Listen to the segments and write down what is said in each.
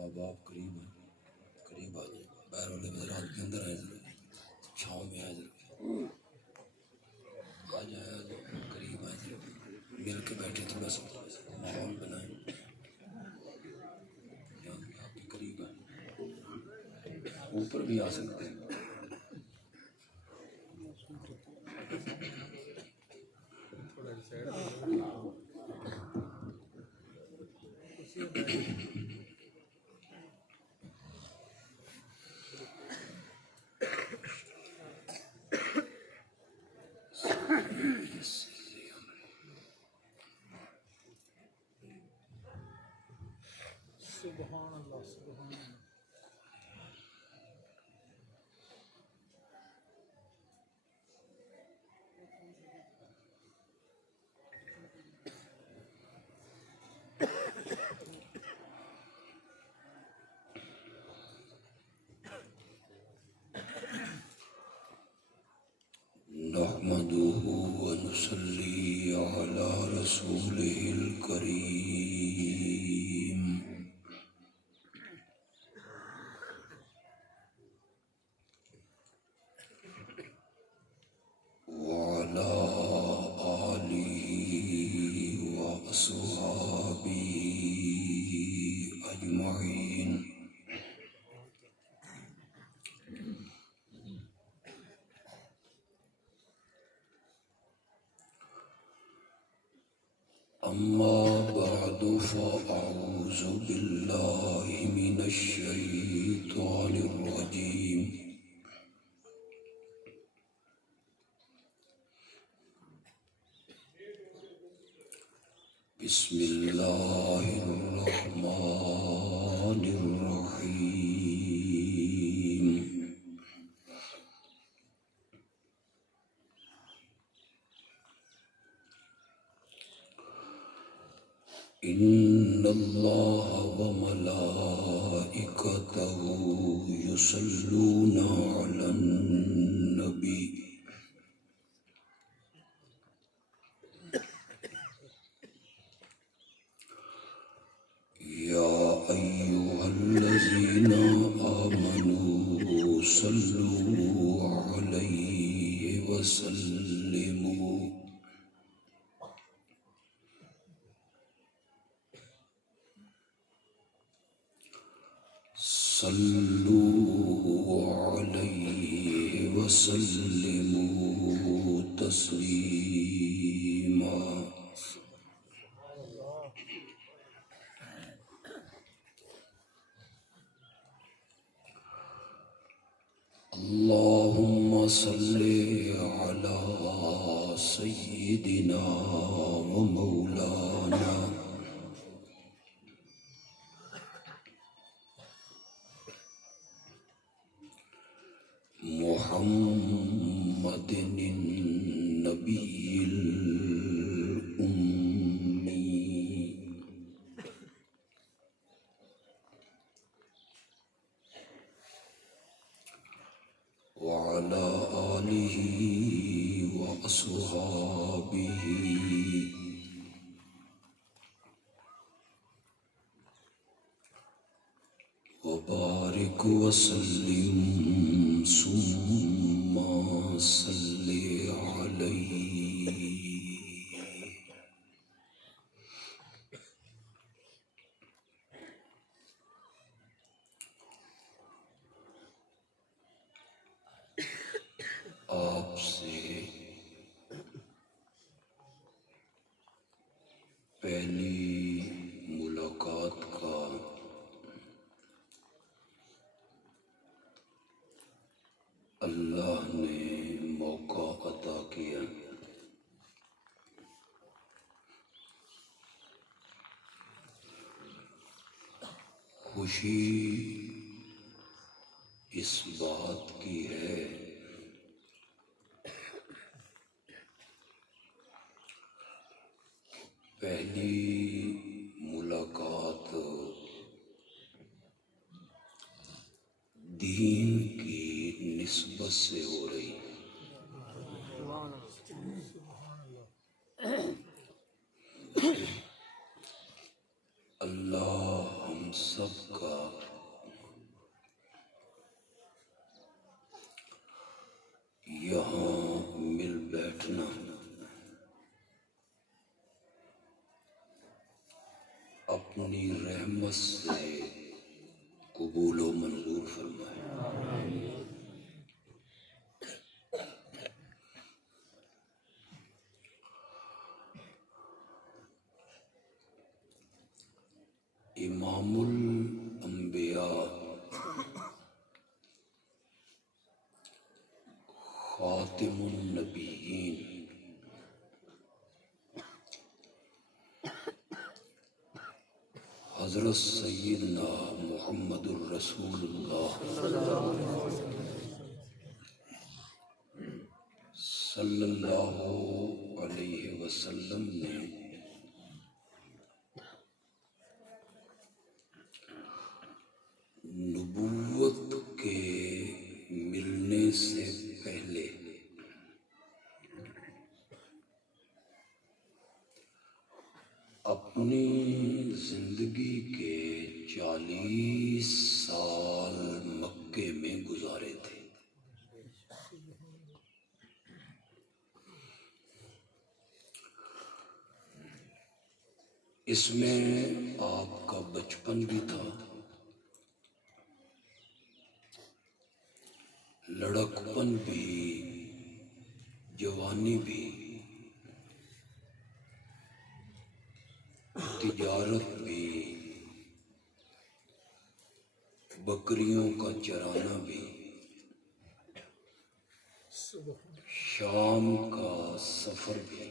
ماں باپ قریب ہیں، قریب آ جائے، باہر والے رات کے اندر آئے ضرور، چھاؤں میں آئے ضرور، آ جائے قریب آئے ضرور، مل کے بیٹھے تھوڑا سا ماحول بنائیں، آپ کے قریب آئیں، اوپر بھی آ سکتے ہیں۔ سبحان اللہ سبحان اللہ۔ نحمده ونصلي على رسوله الكريم وعلى آله وأصحابه أجمعين۔ أما بعد فأعوذ بالله من الشيطان الرجيم، بسم الله الرحمن الرحيم۔ إن الله وملائكته يصلون على النبي يا أيها الذين آمنوا صلوا عليه وسلموا تسليما۔ اللهم صل على سيدنا ومولانا محمد النبي الأمي وعلى آله وأصحابه وبارك وسلم ثم صل عليه۔ آپ سے پہلی ملاقات کا اللہ نے موقع عطا کیا۔ خوشی اس بات کی ہے پہلی ملاقات دین کی نسبت سے ہو رہی۔ اللہ ہم سب کا رحمت سے قبول و منظور فرمائے۔ امام الانبیاء خاتم النبیین حضرت سیدنا محمد الرسول اللہ صلی اللہ علیہ وسلم نے نبوت کے ملنے سے پہلے اپنی زندگی کے 40 سال مکے میں گزارے تھے۔ اس میں آپ کا بچپن بھی تھا، لڑکپن بھی، جوانی بھی، تجارت بھی، بکریوں کا چرانا بھی، شام کا سفر بھی،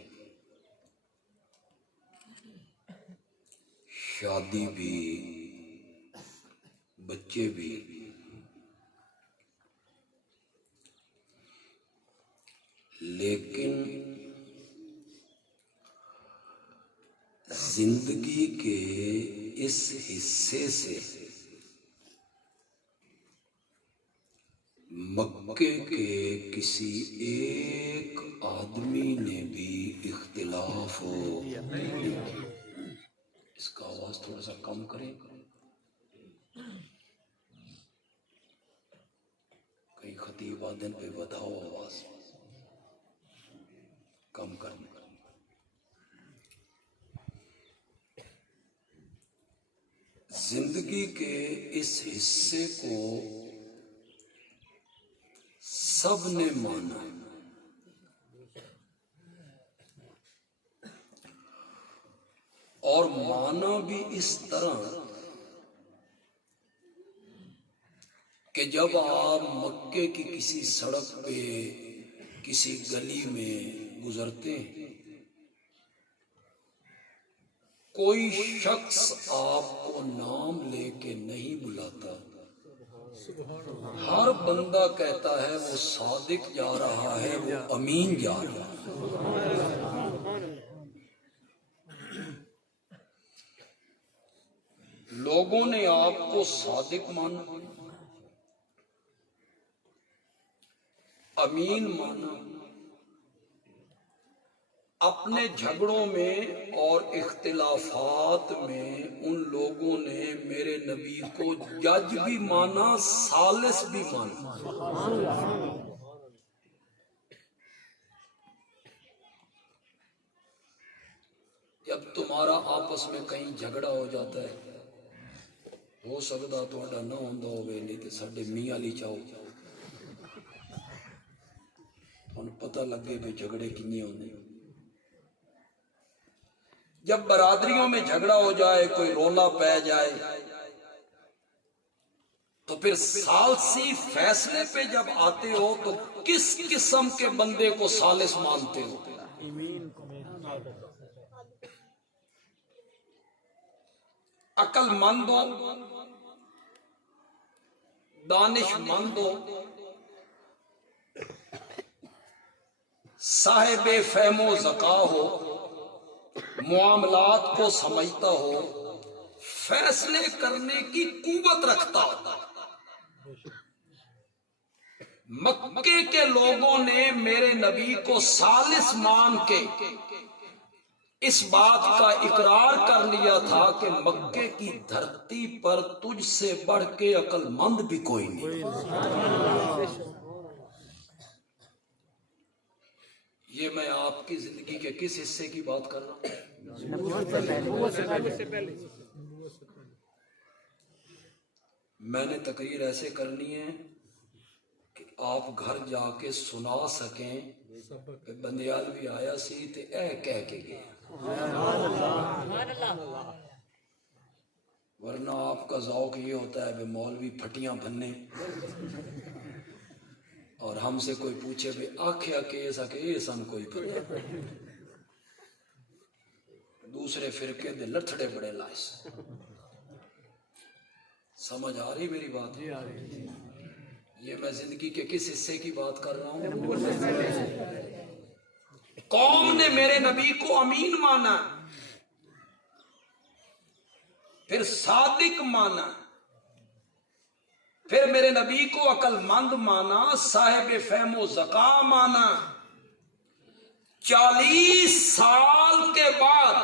شادی بھی، بچے بھی، لیکن زندگی کے اس حصے سے مکے کے کسی ایک آدمی نے بھی اختلاف ہو۔ اس کا آواز تھوڑا سا کم کریں، کئی خطیب آدن پہ بدھاؤ آواز کم کرنے۔ زندگی کے اس حصے کو سب نے مانا، اور مانا بھی اس طرح کہ جب آپ مکے کی کسی سڑک پہ کسی گلی میں گزرتے ہیں، کوئی شخص آپ کو نام لے کے نہیں بلاتا، ہر بندہ کہتا ہے وہ صادق جا رہا ہے، وہ امین جا رہا ہے۔ لوگوں نے آپ کو صادق مانا، امین مانا۔ اپنے جھگڑوں میں اور اختلافات میں ان لوگوں نے میرے نبی کو جج بھی مانا، ثالث بھی مانا۔ جب تمہارا آپس میں کہیں جھگڑا ہو جاتا ہے، ہو سکتا تھوڑا نہ ہوندا ہوئے، نہیں تو ساڈے میاں علی چاہو تھانوں پتہ لگے بھی جھگڑے کنے ہوندے۔ جب برادریوں میں جھگڑا ہو جائے، کوئی رولا پہ جائے، تو پھر ثالثی فیصلے پہ جب آتے ہو تو کس قسم کے بندے کو ثالث مانتے ہو؟ عقل مند ہو، دانش مند ہو، صاحب فہم و ذکا ہو، معاملات کو سمجھتا ہو، فیصلے کرنے کی قوت رکھتا ہو۔ مکے کے لوگوں نے میرے نبی کو ثالث مان کے اس بات کا اقرار کر لیا تھا کہ مکے کی دھرتی پر تجھ سے بڑھ کے عقل مند بھی کوئی نہیں۔ یہ میں آپ کی زندگی کے کس حصے کی بات کر رہا ہوں؟ میں نے تقریر ایسے کرنی ہے کہ آپ گھر جا کے سنا سکیں کہ بندیال بھی آیا سی تے اے کہہ کے گیا، ورنہ آپ کا ذوق یہ ہوتا ہے کہ مولوی پھٹیاں بھننے اور ہم سے کوئی پوچھے بھی آکھیا کیسا کہ یہ سن کوئی پتہ، دوسرے فرقے دے لٹھڑے بڑے لائس۔ سمجھ آ رہی میری بات؟ یہ میں زندگی کے کس حصے کی بات کر رہا ہوں؟ قوم نے میرے نبی کو امین مانا، پھر صادق مانا، پھر میرے نبی کو عقل مند مانا، صاحب فہم و ذکا مانا۔ 40 سال کے بعد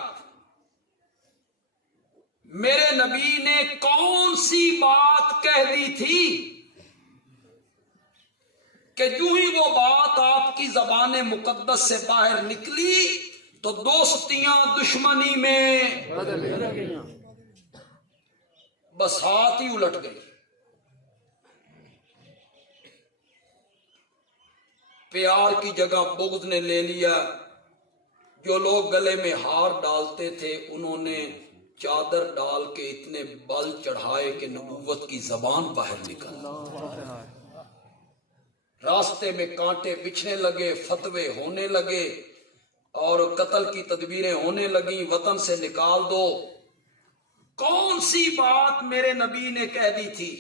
میرے نبی نے کون سی بات کہہ دی تھی کہ جو ہی وہ بات آپ کی زبان مقدس سے باہر نکلی تو دوستیاں دشمنی میں بس ہاتھ ہی الٹ گئی۔ پیار کی جگہ بغض نے لے لیا۔ جو لوگ گلے میں ہار ڈالتے تھے انہوں نے چادر ڈال کے اتنے بل چڑھائے کہ نبوت کی زبان باہر نکل۔ راستے میں کانٹے بچھنے لگے، فتوے ہونے لگے اور قتل کی تدبیریں ہونے لگیں، وطن سے نکال دو۔ کون سی بات میرے نبی نے کہہ دی تھی؟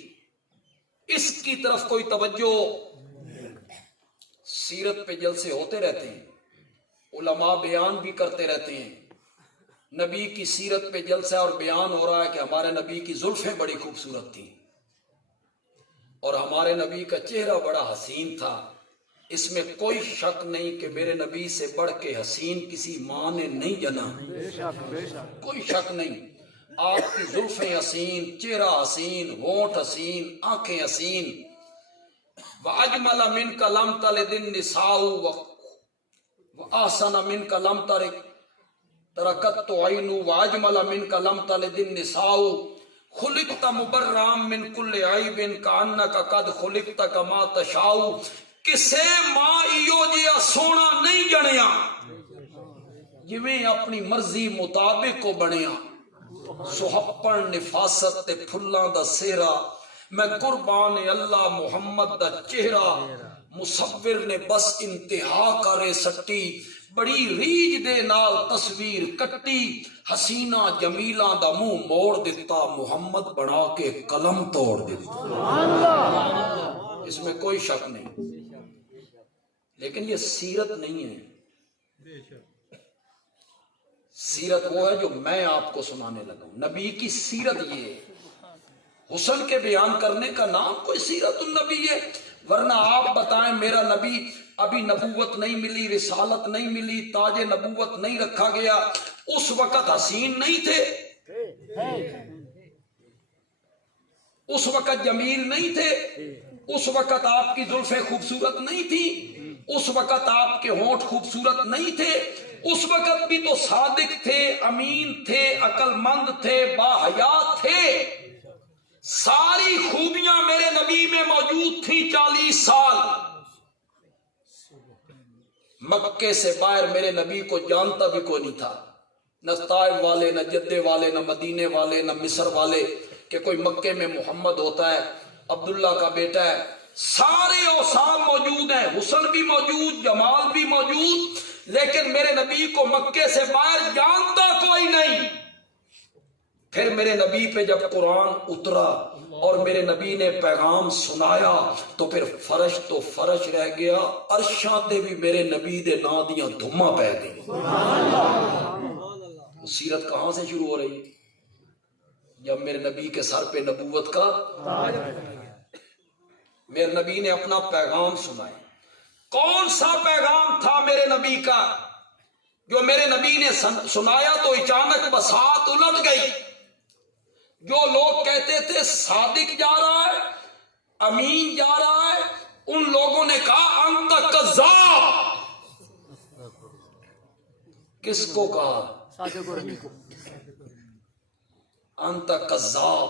اس کی طرف کوئی توجہ؟ سیرت پہ جلسے ہوتے رہتے ہیں، علماء بیان بھی کرتے رہتے ہیں، نبی کی سیرت پہ جلسہ اور بیان ہو رہا ہے کہ ہمارے نبی کی زلفیں بڑی خوبصورت تھیں اور ہمارے نبی کا چہرہ بڑا حسین تھا۔ اس میں کوئی شک نہیں کہ میرے نبی سے بڑھ کے حسین کسی ماں نے نہیں جنا، کوئی شک نہیں۔ آپ کی زلفیں حسین، چہرہ حسین، ہونٹ حسین، آنکھیں حسین۔ وَأَجْمَلَ مِنْكَ لَمْ تَلِدِ النِّسَاءُ وَأَحْسَنَ مِنْكَ لَمْ تَرَكَتْ عَيْنُ وَأَجْمَلَ مِنْكَ لَمْ تَلِدِ النِّسَاءُ خُلِقْتَ مُبَرًّا مِنْ كُلِّ عَيْبٍ كَأَنَّكَ قَدْ خُلِقْتَ كَمَا تَشَاءُ۔ کسے ماں ایو جیا سونا نہیں جنیا جویں اپنی مرضی مطابق کو بنیا۔ سہپن نفاست تے پھلاں دا سہرا، میں قربان اللہ محمد دا چہرہ۔ مصور نے بس انتہا کرے سٹی، بڑی ریج دے نال تصویر کٹی۔ حسینہ جمیلہ دا منہ موڑ دیتا، محمد بنا کے قلم توڑ دیتا۔ اس میں کوئی شک نہیں، لیکن یہ سیرت نہیں ہے۔ سیرت وہ ہے جو میں آپ کو سنانے لگا ہوں۔ نبی کی سیرت یہ ہے۔ حسن کے بیان کرنے کا نام کوئی سیرت النبی ہے؟ ورنہ آپ بتائیں میرا نبی ابھی نبوت نہیں ملی، رسالت نہیں ملی، تاج نبوت نہیں رکھا گیا، اس وقت حسین نہیں تھے، اس وقت جمیل نہیں تھے، اس وقت آپ کی زلفیں خوبصورت نہیں تھی، اس وقت آپ کے ہونٹ خوبصورت نہیں تھے، اس وقت بھی تو صادق تھے، امین تھے، عقل مند تھے، باحیات تھے۔ ساری خوبیاں میرے نبی میں موجود تھیں۔ 40 سال مکے سے باہر میرے نبی کو جانتا بھی کوئی نہیں تھا، نہ طائف والے، نہ جدے والے، نہ مدینے والے، نہ مصر والے، کہ کوئی مکے میں محمد ہوتا ہے، عبداللہ کا بیٹا ہے۔ سارے اوصاف موجود ہیں، حسن بھی موجود، جمال بھی موجود، لیکن میرے نبی کو مکے سے باہر جانتا کوئی نہیں۔ پھر میرے نبی پہ جب قرآن اترا اور میرے نبی نے پیغام سنایا تو پھر فرش تو فرش رہ گیا، عرشاں تے بھی میرے نبی دے نا دیاں دھماں پہ گئی۔ سیرت کہاں سے شروع ہو رہی ہے؟ جب میرے نبی کے سر پہ نبوت کا تاج، میرے نبی نے اپنا پیغام سنایا۔ کون سا پیغام تھا میرے نبی کا جو میرے نبی نے سنایا تو اچانک بساط الٹ گئی؟ جو لوگ کہتے تھے صادق جا رہا ہے، امین جا رہا ہے، ان لوگوں نے کہا انت کذاب۔ کس کو کہا؟ انت کذاب،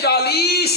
40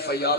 FIR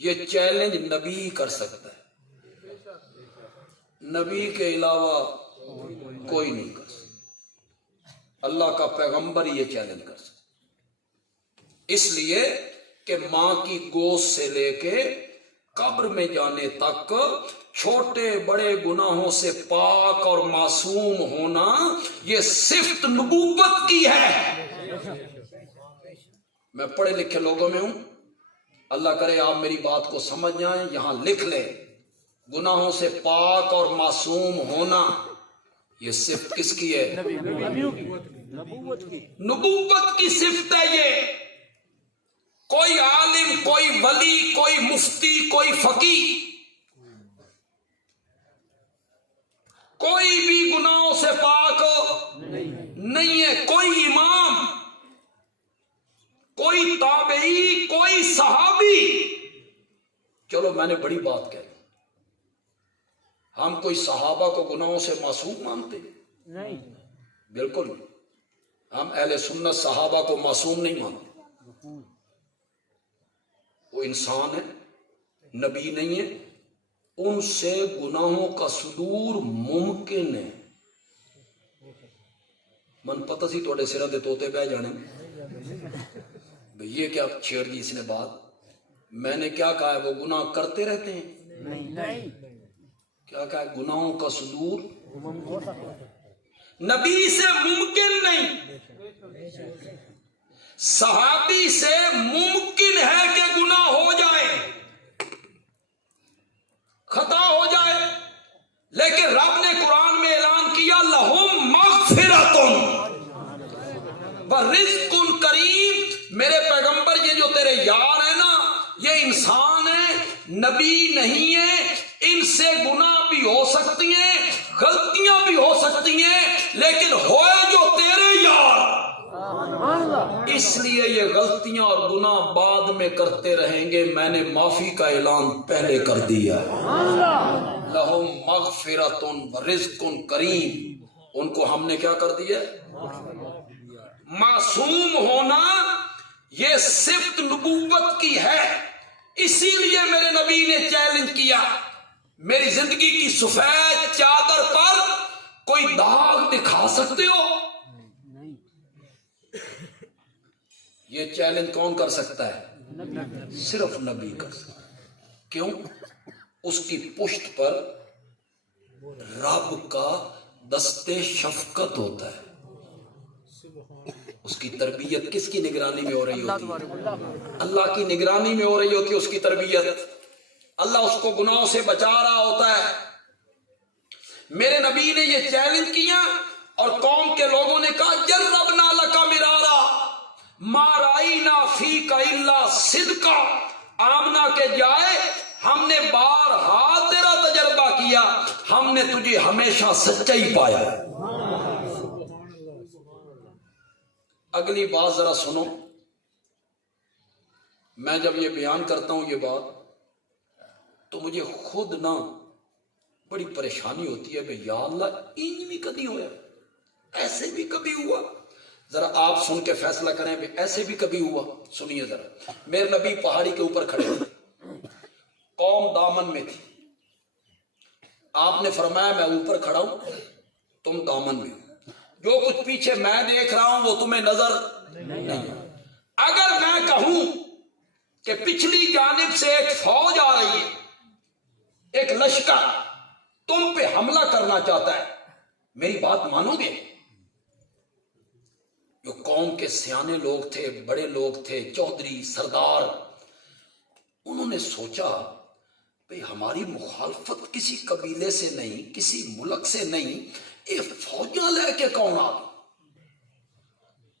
یہ چیلنج نبی کر سکتا ہے، نبی کے علاوہ کوئی نہیں کر سکتا، اللہ کا پیغمبر یہ چیلنج کر سکتا، اس لیے کہ ماں کی گود سے لے کے قبر میں جانے تک چھوٹے بڑے گناہوں سے پاک اور معصوم ہونا یہ صفت نبوت کی ہے۔ میں پڑھے لکھے لوگوں میں ہوں، اللہ کرے آپ میری بات کو سمجھ جائیں، یہاں لکھ لیں، گناہوں سے پاک اور معصوم ہونا یہ صفت کس کی ہے؟ نبوت کی صفت ہے یہ۔ کوئی عالم، کوئی ولی، کوئی مفتی، کوئی فقیہ، کوئی بھی گناہوں سے پاک نہیں ہے، کوئی امام، کوئی تابعی، کوئی صحابی۔ چلو میں نے بڑی بات کہی، ہم کوئی صحابہ کو گناہوں سے معصوم مانتے نہیں، بالکل نہیں، ہم اہل سنت صحابہ کو معصوم نہیں مانتے، وہ انسان ہے، نبی نہیں ہے، ان سے گناہوں کا صدور ممکن ہے۔ من پتہ سی توڑے سرہ دے توتے بہ جانے بھئی یہ کیا چھیڑ دی اس نے بات، میں نے کیا کہا ہے وہ گناہ کرتے رہتے ہیں، نہیں، کیا کہا ہے گناہوں کا صدور نبی سے ممکن نہیں، صحابی سے ممکن ہے کہ گناہ ہو جائے، خطا ہو جائے، لیکن رب نے قرآن میں اعلان کیا لہم مغفرۃ ورزق کریم۔ میرے پیغمبر یہ جو تیرے یار ہیں نا، یہ انسان ہیں، نبی نہیں ہیں، ان سے گناہ بھی ہو سکتی ہیں، غلطیاں بھی ہو سکتی ہیں، لیکن ہوئے جو تیرے یار، اس لیے یہ غلطیاں اور گناہ بعد میں کرتے رہیں گے، میں نے معافی کا اعلان پہلے کر دیا ہے۔ لہم مغفرۃ ورزق کریم، ان کو ہم نے کیا کر دیا؟ معصوم ہونا یہ صفت نبوت کی ہے، اسی لیے میرے نبی نے چیلنج کیا، میری زندگی کی سفید چادر پر کوئی داغ دکھا سکتے ہو؟ یہ چیلنج کون کر سکتا ہے؟ صرف نبی کر سکتا ہے۔ کیوں؟ اس کی پشت پر رب کا دست شفقت ہوتا ہے، اس کی تربیت کس کی نگرانی میں ہو رہی ہوتی ہے؟ اللہ کی نگرانی میں ہو رہی ہوتی ہے اس کی تربیت، اللہ اس کو گناہوں سے بچا رہا ہوتا ہے۔ میرے نبی نے یہ چیلنج کیا اور قوم کے لوگوں نے کہا جربنا لکا مرارا ما رائینا فیک الا صدقا، آمنہ کے جائے ہم نے بارہا تیرا تجربہ کیا، ہم نے تجھے ہمیشہ سچائی پایا۔ اگلی بات ذرا سنو، میں جب یہ بیان کرتا ہوں یہ بات تو مجھے خود نہ بڑی پریشانی ہوتی ہے، بھئی یا اللہ انج بھی کبھی ہوا، ایسے بھی کبھی ہوا، ذرا آپ سن کے فیصلہ کریں بھی ایسے بھی کبھی ہوا۔ سنیے ذرا، میرے نبی پہاڑی کے اوپر کھڑے تھے، قوم دامن میں تھی، آپ نے فرمایا میں اوپر کھڑا ہوں، تم دامن میں ہو، جو کچھ پیچھے میں دیکھ رہا ہوں وہ تمہیں نظر نہیں۔ اگر میں کہوں کہ پچھلی جانب سے ایک فوج آ رہی ہے، ایک لشکر تم پہ حملہ کرنا چاہتا ہے، میری بات مانو گے؟ جو قوم کے سیانے لوگ تھے، بڑے لوگ تھے، چودھری، سردار، انہوں نے سوچا بھئی ہماری مخالفت کسی قبیلے سے نہیں، کسی ملک سے نہیں، یہ فوجاں لے کے کون آ گئی؟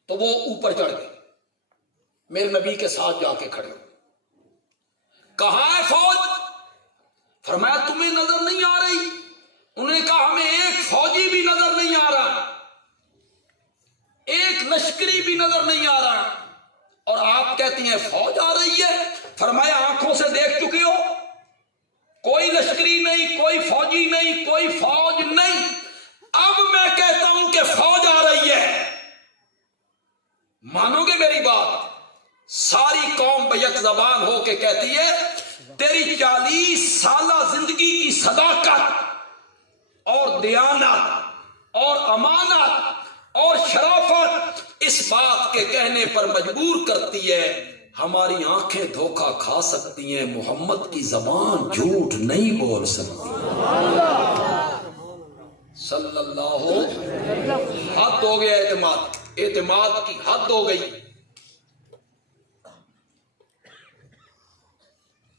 تو وہ اوپر چڑھ گئے، میرے نبی کے ساتھ جا کے کھڑے، کہاں ہے فوج؟ فرمایا تمہیں نظر نہیں آ رہی؟ انہوں نے کہا ہمیں ایک فوجی بھی نظر نہیں آ رہا، ایک لشکری بھی نظر نہیں آ رہا، اور آپ کہتی ہیں فوج آ رہی ہے۔ فرمایا آنکھوں سے دیکھ چکے ہو، کوئی لشکری نہیں، کوئی فوجی نہیں، کوئی فوج نہیں، اب میں کہتا ہوں کہ فوج آ رہی ہے، مانو گے میری بات؟ ساری قوم بیک زبان ہو کے کہتی ہے تیری 40 سالہ زندگی کی صداقت اور دیانت اور امانت اور شرافت اس بات کے کہنے پر مجبور کرتی ہے ہماری آنکھیں دھوکہ کھا سکتی ہیں، محمد کی زبان جھوٹ نہیں بول سکتی۔ صلی اللہ حد ہو گیا، اعتماد کی حد ہو گئی۔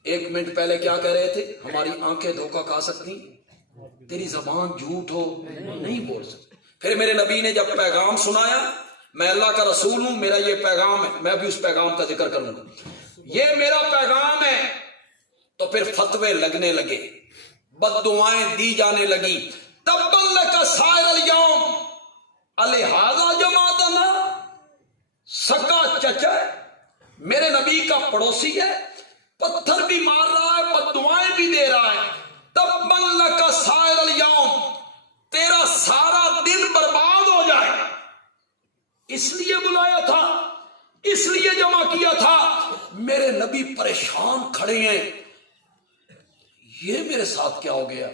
1 منٹ پہلے کیا کہہ رہے تھے؟ ہماری آنکھیں دھوکہ کھا سکتی، تیری زبان جھوٹ ہو نہیں بول سکتی۔ پھر میرے نبی نے جب پیغام سنایا، میں اللہ کا رسول ہوں، میرا یہ پیغام ہے، میں بھی اس پیغام کا ذکر کروں گا، یہ میرا پیغام ہے، تو پھر فتوے لگنے لگے، بد دعائیں دی جانے لگی۔ تبا لک سائر الیوم الہذا جماعتنا، سکا چچا ہے، میرے نبی کا پڑوسی ہے، پتھر بھی مار رہا ہے، بد دعائیں بھی دے رہا ہے۔ تبا لک سائر الیوم، تیرا سارا دن برباد ہو جائے، اس لیے بلایا تھا، اس لیے جمع کیا تھا۔ میرے نبی پریشان کھڑے ہیں، یہ میرے ساتھ کیا ہو گیا؟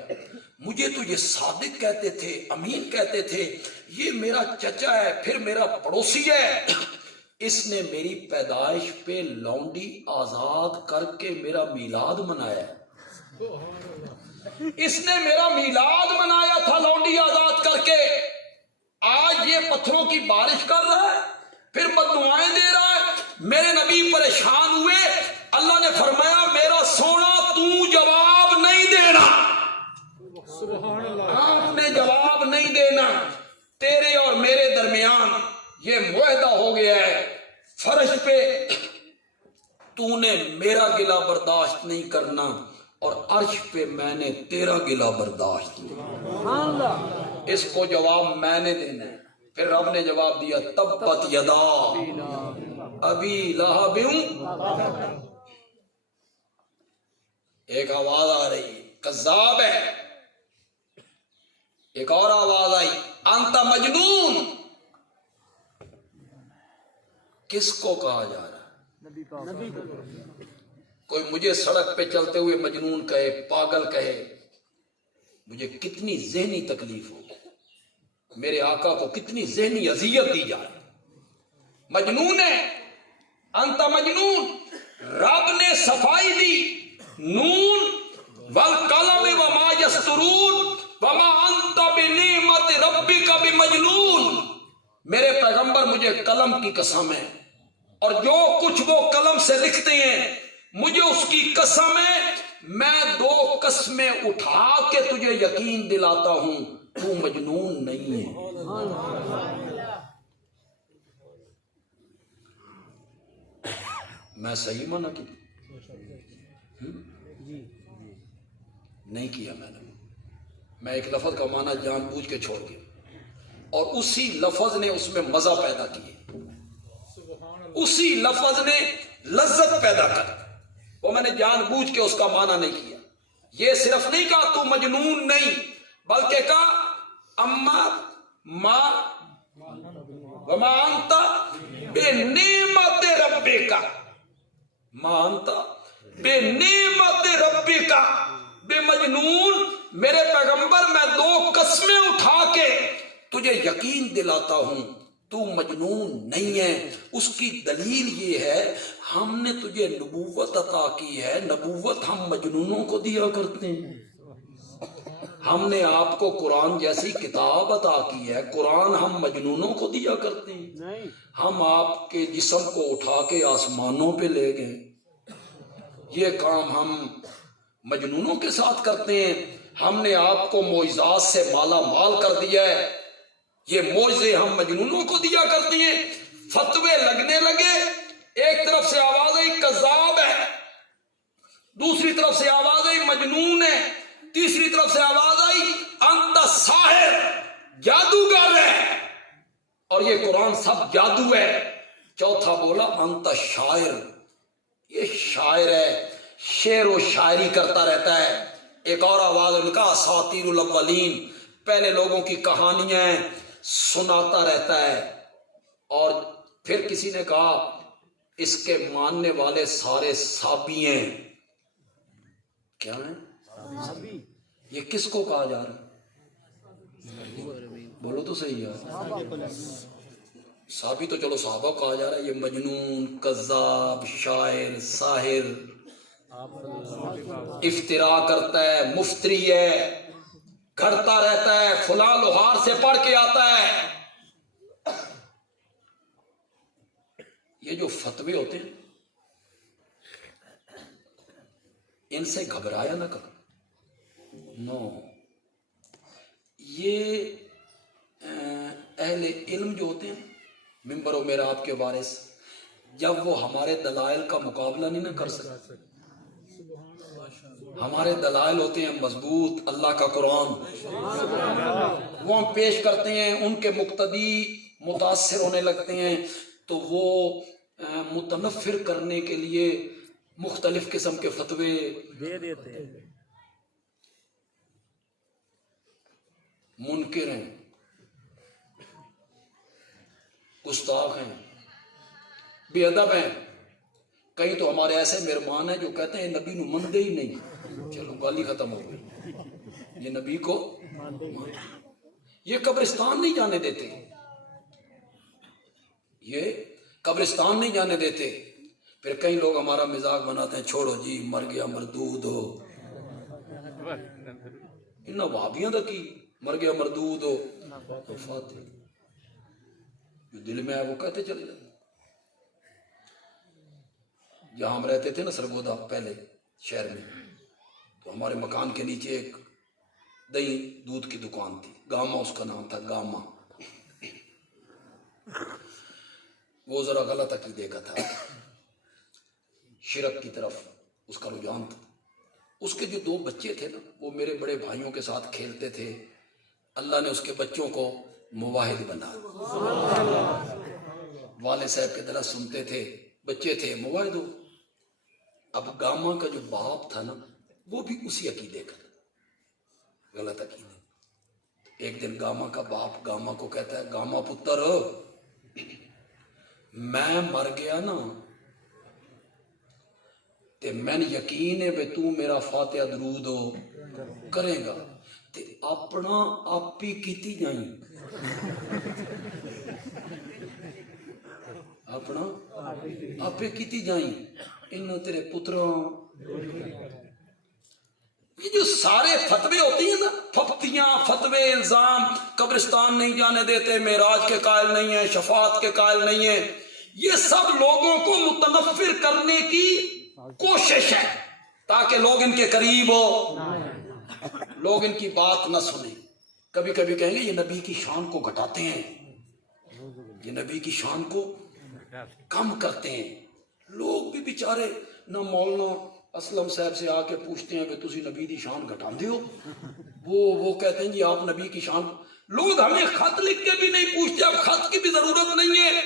مجھے تو یہ صادق کہتے تھے، امین کہتے تھے، یہ میرا چچا ہے، پھر میرا پڑوسی ہے، اس نے میری پیدائش پہ لونڈی آزاد کر کے میرا میلاد منایا، اس نے میرا میلاد منایا تھا لونڈی آزاد کر کے، آج یہ پتھروں کی بارش کر رہا ہے، پھر بددعائیں دے رہا ہے۔ میرے نبی پریشان ہوئے، اللہ نے فرمایا میرا سونا تو جواب نہیں دینا، آپ نے جواب نہیں دینا، تیرے اور میرے درمیان یہ معاہدہ ہو گیا ہے، فرش پہ تو نے میرا گلہ برداشت نہیں کرنا اور عرش پہ میں نے تیرا گلہ برداشت نہیں، اس کو جواب میں نے دینا ہے۔ پھر رب نے جواب دیا تبت یدا ابی لہب، ایک آواز آ رہی کذاب ہے، ایک اور آواز آئی انت مجنون، کس کو کہا جا رہا ہے؟ کوئی مجھے سڑک پہ چلتے ہوئے مجنون کہے، پاگل کہے، مجھے کتنی ذہنی تکلیف ہو، میرے آقا کو کتنی ذہنی اذیت دی جائے، مجنون ہے، انت مجنون۔ رب نے صفائی دی، نون والقلم وما یسطرون وما انت بنعمت ربک بمجنون، میرے پیغمبر مجھے قلم کی قسم ہے اور جو کچھ وہ قلم سے لکھتے ہیں مجھے اس کی قسم ہے، میں 2 قسمیں اٹھا کے تجھے یقین دلاتا ہوں تو مجنون نہیں ہے۔ میں صحیح منع کی نہیں کیا، میں ایک لفظ کا معنی جان بوجھ کے چھوڑ دیا اور اسی لفظ نے اس میں مزہ پیدا کی، اسی لفظ نے لذت پیدا کر، وہ میں نے جان بوجھ کے اس کا معنی نہیں کیا۔ یہ صرف نہیں کہا تو مجنون نہیں، بلکہ کہا اما ما وما انت بنعمت ربک، ما انت بنعمت ربک بمجنون، میرے پیغمبر میں 2 قسمیں اٹھا کے تجھے یقین دلاتا ہوں تو مجنون نہیں ہے۔ اس کی دلیل یہ ہے ہم نے تجھے نبوت عطا کی ہے، نبوت ہم مجنونوں کو دیا کرتے ہیں، ہم نے آپ کو قرآن جیسی کتاب عطا کی ہے، قرآن ہم مجنونوں کو دیا کرتے ہیں، ہم آپ کے جسم کو اٹھا کے آسمانوں پہ لے گئے، یہ کام ہم مجنونوں کے ساتھ کرتے ہیں، ہم نے آپ کو معجزات سے مالا مال کر دیا ہے، یہ معجزے ہم مجنونوں کو دیا کرتے ہیں۔ فتوے لگنے لگے، ایک طرف سے آواز آئی کذاب ہے، دوسری طرف سے آواز آئی مجنون ہے، تیسری طرف سے آواز آئی انت ساحر، جادوگر ہے، اور یہ قرآن سب جادو ہے، چوتھا بولا انت شاعر، یہ شاعر ہے، شعر و شاعری کرتا رہتا ہے۔ ایک اور آواز ان کا اساطیر الاولین، پہلے لوگوں کی کہانیاں سناتا رہتا ہے۔ اور پھر کسی نے کہا اس کے ماننے والے سارے صابی ہیں، کیا ہے؟ یہ کس کو کہا جا رہا ہے؟ بولو تو صحیح ہے. صحابی تو چلو صحابہ کہا جا رہا ہے. یہ مجنون، کذاب، شاعر، ساحر، افترا کرتا ہے، مفتری ہے، گھڑتا رہتا ہے، فلاں لوہار سے پڑھ کے آتا ہے. یہ جو فتوے ہوتے ہیں ان سے گھبرایا نہ کرو. نو، یہ اہل علم جو ہوتے ہیں ممبر و محراب کے وارث، جب وہ ہمارے دلائل کا مقابلہ نہیں نہ کر سکتے، ہمارے دلائل ہوتے ہیں مضبوط، اللہ کا قرآن، وہ ہم پیش کرتے ہیں، ان کے مقتدی متاثر ہونے لگتے ہیں، تو وہ متنفر کرنے کے لیے مختلف قسم کے فتوے دے دیتے ہیں. منکر ہیں، گستاخ ہیں، بے ادب ہیں. کئی تو ہمارے ایسے مہربان ہیں جو کہتے ہیں نبی نو مندے ہی نہیں. چلو گالی ختم ہو گئی. یہ نبی کو یہ قبرستان نہیں جانے دیتے، یہ قبرستان نہیں جانے دیتے. پھر کئی لوگ ہمارا مزاق بناتے ہیں، چھوڑو جی مر گیا مردود ہو. ان وہابیاں دا کی مر گیا مردود ہو. فاتح جو دل میں آئے وہ کہتے چلے جاتے. جہاں ہم رہتے تھے نا سرگودا پہلے شہر میں، تو ہمارے مکان کے نیچے ایک دہی دودھ کی دکان تھی، گاما اس کا نام تھا، گاما. وہ ذرا غلط عقیدے کا تھا، شرک کی طرف اس کا رجحان تھا. اس کے جو 2 بچے تھے نا وہ میرے بڑے بھائیوں کے ساتھ کھیلتے تھے. اللہ نے اس کے بچوں کو مواحد بنا. والد صاحب کے درس سنتے تھے، بچے تھے مواحد ہو. اب گاما کا جو باپ تھا نا وہ بھی اسی عقیدے کا تھا، غلط عقیدے. ایک دن گاما کا باپ گاما کو کہتا ہے، گاما پتر میں مر گیا نا تے میں یقین ہے بے تو میرا فاتحہ درود ہو کرے گا تے اپنا آپ ہی کیتی جائیں، اپنا آپ ہی کیتی جائیں. ان تیرے پتراں یہ جو سارے فتوے ہوتے ہیں نا، پھپتیاں، فتوے، الزام، قبرستان نہیں جانے دیتے، معراج کے قائل نہیں ہیں، شفاعت کے قائل نہیں ہیں، یہ سب لوگوں کو متنفر کرنے کی کوشش ہے تاکہ لوگ ان کے قریب ہو، لوگ ان کی بات نہ سنیں. کبھی کبھی کہیں گے یہ نبی کی شان کو گھٹاتے ہیں، یہ نبی کی شان کو کم کرتے ہیں. لوگ بھی بیچارے نہ مولانا اسلم صاحب سے آ کے پوچھتے ہیں کہ تسی نبی کی شان گھٹاندے ہو. وہ کہتے ہیں جی آپ نبی کی شان. لوگ ہمیں خط لکھ کے بھی نہیں پوچھتے، اب خط کی بھی ضرورت نہیں ہے،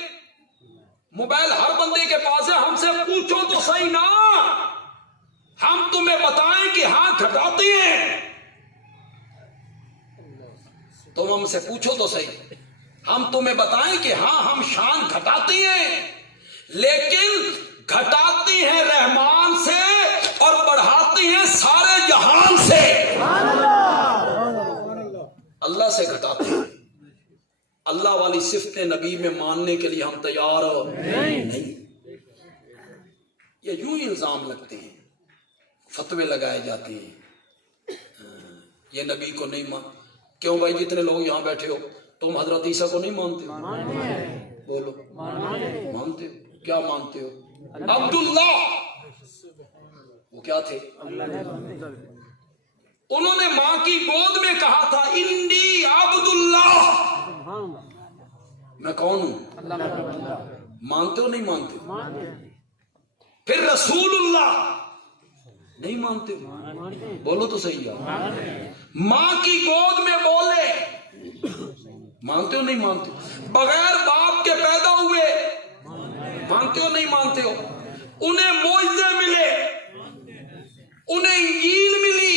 موبائل ہر بندے کے پاس ہے. ہم سے پوچھو تو صحیح نا، ہم تمہیں بتائیں کہ ہاں گھٹاتے ہیں. تم ہم سے پوچھو تو صحیح، ہم تمہیں بتائیں کہ ہاں ہم شان گھٹاتے ہیں، لیکن گھٹاتے ہیں رحمان سے اور بڑھاتے ہیں سارے جہان سے. اللہ سے گھٹاتے ہیں. اللہ والی صفت نبی میں ماننے کے لیے ہم تیار نہیں. یہ یوں ہی الزام لگتے ہیں، فتوے لگائے جاتے ہیں. یہ نبی کو نہیں مان. کیوں بھائی جتنے لوگ یہاں بیٹھے ہو تم حضرت عیسیٰ کو نہیں مانتے ہو؟ بولو مانتے ہو. کیا مانتے ہو؟ عبداللہ. وہ کیا تھے؟ انہوں نے ماں کی گود میں کہا تھا انی عبداللہ، میں کون ہوں؟ مانتے ہو نہیں مانتے؟ پھر رسول اللہ نہیں مانتے ہو؟ بولو تو صحیح ہے. ماں کی گود میں بولے، مانتے ہو نہیں مانتے ہو؟ بغیر باپ کے پیدا ہوئے، مانتے ہو نہیں مانتے ہو؟ انہیں معجزے ملے، انہیں انجیل ملی،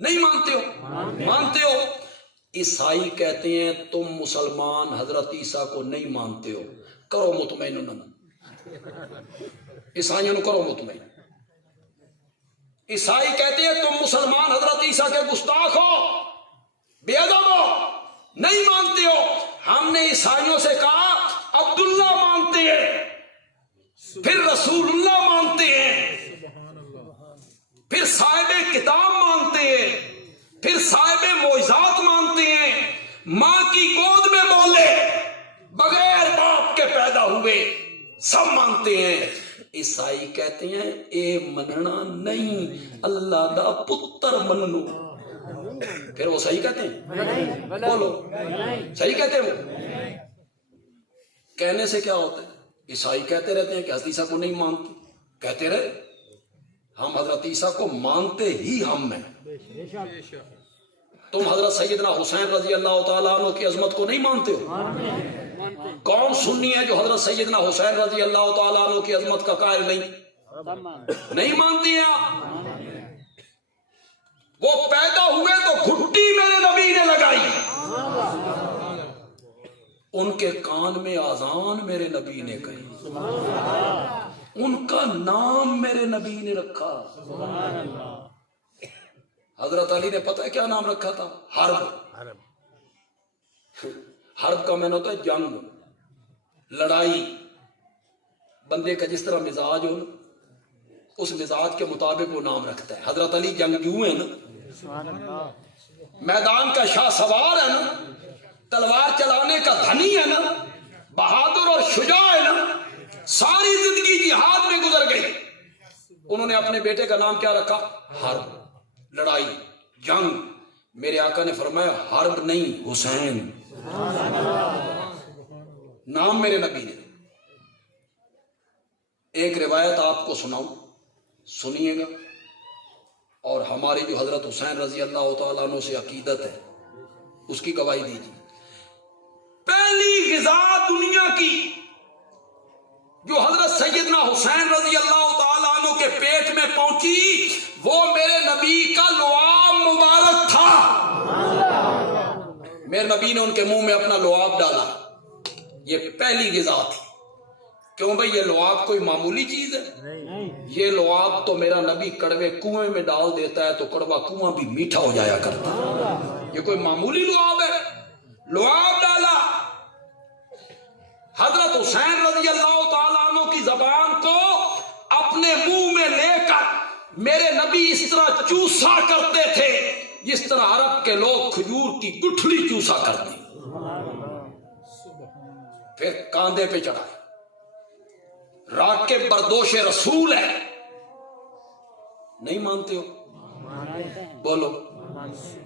نہیں مانتے ہو؟ مانتے ہو. عیسائی کہتے ہیں تم مسلمان حضرت عیسیٰ کو نہیں مانتے ہو. کرو مطمئن، عیسائیوں کرو مطمئن. عیسائی کہتے ہیں تم مسلمان حضرت عیسیٰ کے گستاخ ہو، بے ادب ہو، نہیں مانتے ہو۔ ہم نے عیسائیوں سے کہا عبداللہ مانتے ہیں، پھر رسول اللہ مانتے ہیں، پھر صاحب کتاب مانتے ہیں، پھر صاحب معجزات مانتے ہیں، ماں کی گود میں بولے، بغیر باپ کے پیدا ہوئے، سب مانتے ہیں۔ عیسائی کہتے ہیں اے مننا نہیں، اللہ دا پتر منو۔ پھر وہ صحیح کہتے ہیں؟ بولو صحیح کہتے ہیں؟ وہ کہنے سے کیا ہوتا ہے؟ عیسائی کہتے رہتے ہیں کہ حضرت عیسیٰ کو نہیں مانتے، کہتے رہے، ہم حضرت عیسیٰ کو مانتے ہی ہم ہیں۔ تم حضرت سیدنا حسین رضی اللہ تعالیٰ عنہ کی عظمت کو نہیں مانتے ہو؟ کون سنی ہے جو حضرت سیدنا حسین رضی اللہ تعالیٰ عنہ کی عظمت کا قائل نہیں مانتے ہیں آپ؟ وہ پیدا ہوئے تو گھٹی میرے نبی نے لگائی، ان کے کان میں آذان میرے نبی نے کہی، ان کا نام میرے نبی نے رکھا۔ حضرت علی نے پتہ ہے کیا نام رکھا تھا؟ حرب۔ حرب کا معنی ہوتا ہے جنگ، لڑائی۔ بندے کا جس طرح مزاج ہو نا، اس مزاج کے مطابق وہ نام رکھتا ہے۔ حضرت علی جنگجو ہے نا، میدان کا شاہ سوار ہے نا، تلوار چلانے کا دھنی ہے نا، بہادر اور شجاع ہے نا، ساری زندگی جہاد میں گزر گئی۔ انہوں نے اپنے بیٹے کا نام کیا رکھا؟ حرب، لڑائی، جنگ۔ میرے آقا نے فرمایا حرب نہیں، حسین نام میرے نبی نے۔ ایک روایت آپ کو سناؤں، سنیے گا، اور ہماری جو حضرت حسین رضی اللہ تعالیٰ عنہ سے عقیدت ہے اس کی گواہی دیجیے۔ پہلی غذا دنیا کی جو حضرت سیدنا حسین رضی اللہ تعالیٰ عنہ کے پیٹ میں پہنچی، وہ میرے نبی کا لعاب مبارک تھا۔ میرے نبی نے ان کے منہ میں اپنا لعاب ڈالا، یہ پہلی غذا تھی۔ کیوں بھئی یہ لعاب کوئی معمولی چیز ہے؟ یہ لعاب تو میرا نبی کڑوے کنویں میں ڈال دیتا ہے تو کڑوا کنواں بھی میٹھا ہو جایا کرتا ہے۔ یہ کوئی معمولی لعاب ہے؟ لعاب ڈالا۔ حضرت حسین رضی اللہ تعالیٰ عنہ کی زبان کو اپنے منہ میں لے کر میرے نبی اس طرح چوسا کرتے تھے جس طرح عرب کے لوگ کھجور کی گٹھلی چوسا کرتے، پھر کاندھے پہ چڑھائے۔ راکب بردوش رسول ہے، نہیں مانتے ہو؟ بولو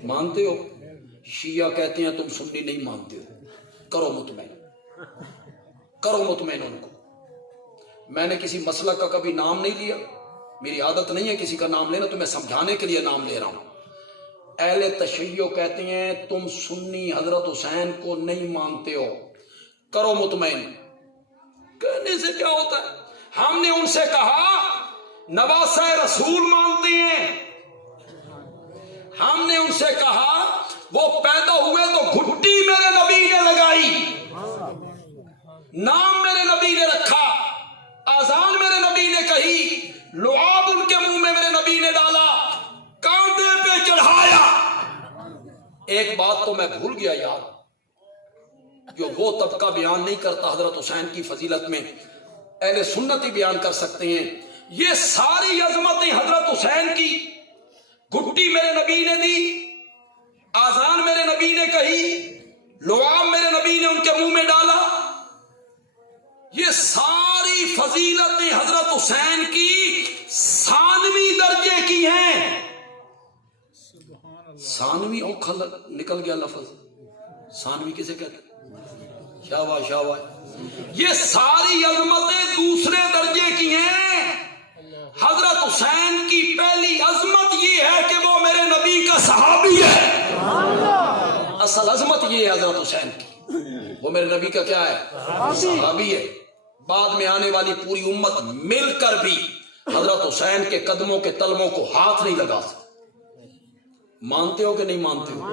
مانتے ہو؟ شیعہ کہتے ہیں تم سنی نہیں مانتے ہو، کرو مطمئن، کرو مطمئن ان کو۔ میں نے کسی مسلک کا کبھی نام نہیں لیا، میری عادت نہیں ہے کسی کا نام لینا، تو میں سمجھانے کے لیے نام لے رہا ہوں۔ اہل تشیع کہتے ہیں تم سنی حضرت حسین کو نہیں مانتے ہو، کرو مطمئن۔ کہنے سے کیا ہوتا ہے؟ ہم نے ان سے کہا نواسہ رسول مانتے ہیں، ہم نے ان سے کہا وہ پیدا ہوئے تو گھٹی میرے نبی نے لگائی، نام میرے نبی نے رکھا، آذان میرے نبی نے کہی، لعاب ان کے منہ میں میرے نبی نے ڈالا، کاندھے پہ چڑھایا۔ ایک بات تو میں بھول گیا یار، جو وہ طبقہ بیان نہیں کرتا حضرت حسین کی فضیلت میں، اہل سنت ہی بیان کر سکتے ہیں۔ یہ ساری عظمتیں حضرت حسین کی، گھٹی میرے نبی نے دی، آذان میرے نبی نے کہی، لعاب میرے نبی نے ان کے منہ میں ڈالا، یہ ساری فضیلتیں حضرت حسین کی ثانوی درجے کی ہیں۔ ثانوی اوکھا نکل گیا لفظ، ثانوی کسے کہتے ہیں؟ شاباش شاباش۔ یہ ساری عظمتیں دوسرے درجے کی ہیں۔ حضرت حسین کی پہلی عظمت یہ ہے کہ وہ میرے نبی کا صحابی ہے، اصل عظمت یہ ہے حضرت حسین کی، وہ میرے نبی کا کیا ہے؟ صحابی ہے۔ بعد میں آنے والی پوری امت مل کر بھی حضرت حسین کے قدموں کے تلموں کو ہاتھ نہیں لگا سکتے۔ مانتے ہو کہ نہیں مانتے ہو؟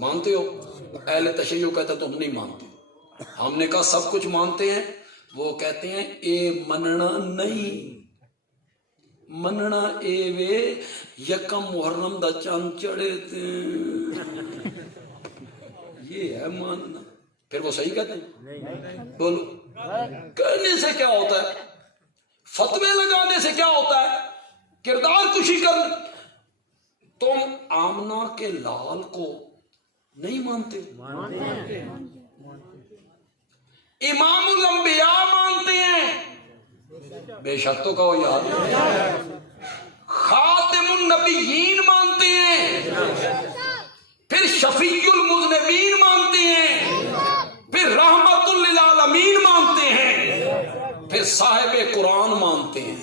مانتے ہو؟ اہل تشیع کہتے تو ہم نہیں مانتے، ہم نے کہا سب کچھ مانتے ہیں، وہ کہتے ہیں اے مننا نہیں، مننا اے وے یکم محرم دا چاند چڑھے تے یہ ہے ماننا. پھر وہ صحیح کہتے ہیں؟ بولو کہنے سے کیا ہوتا ہے؟ فتوے لگانے سے کیا ہوتا ہے؟ کردار کشی کر. تم آمنہ کے لال کو نہیں مانتے؟ امام الانبیاء مانتے ہیں؟ بے شک تو کہو یار. خاتم النبیین مانتے ہیں؟ پھر شفیع المذنبین مانتے ہیں؟ پھر رحمت للعالمین مانتے ہیں؟ پھر صاحب قرآن مانتے ہیں؟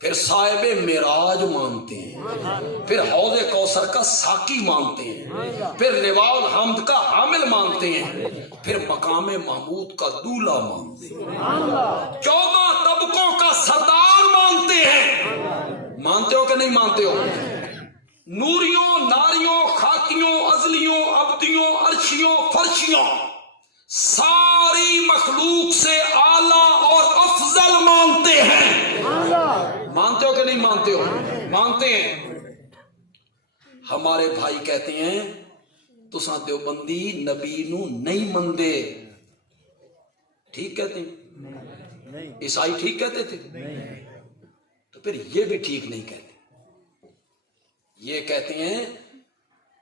پھر صاحب معراج مانتے ہیں؟ پھر حوض کوثر کا ساقی مانتے ہیں؟ پھر لواء الحمد کا حامل مانتے ہیں؟ پھر مقام محمود کا دولہ مانتے ہیں؟ 14 طبقوں کا سردار مانتے ہیں؟ مانتے ہو کہ نہیں مانتے ہو؟ نوریوں، ناریوں، خاکیوں، ازلیوں، ابدیوں، عرشیوں، فرشیوں، ساری مخلوق سے اعلیٰ اور افضل مانتے ہیں. مانتے ہو کہ نہیں مانتے ہو؟ مانتے ہیں. ہمارے بھائی کہتے ہیں تساں دیوبندی نبی نو نہیں مندے. ٹھیک کہتے ہیں؟ عیسائی ٹھیک کہتے تھے؟ تو پھر یہ بھی ٹھیک نہیں کہتے. یہ کہتے ہیں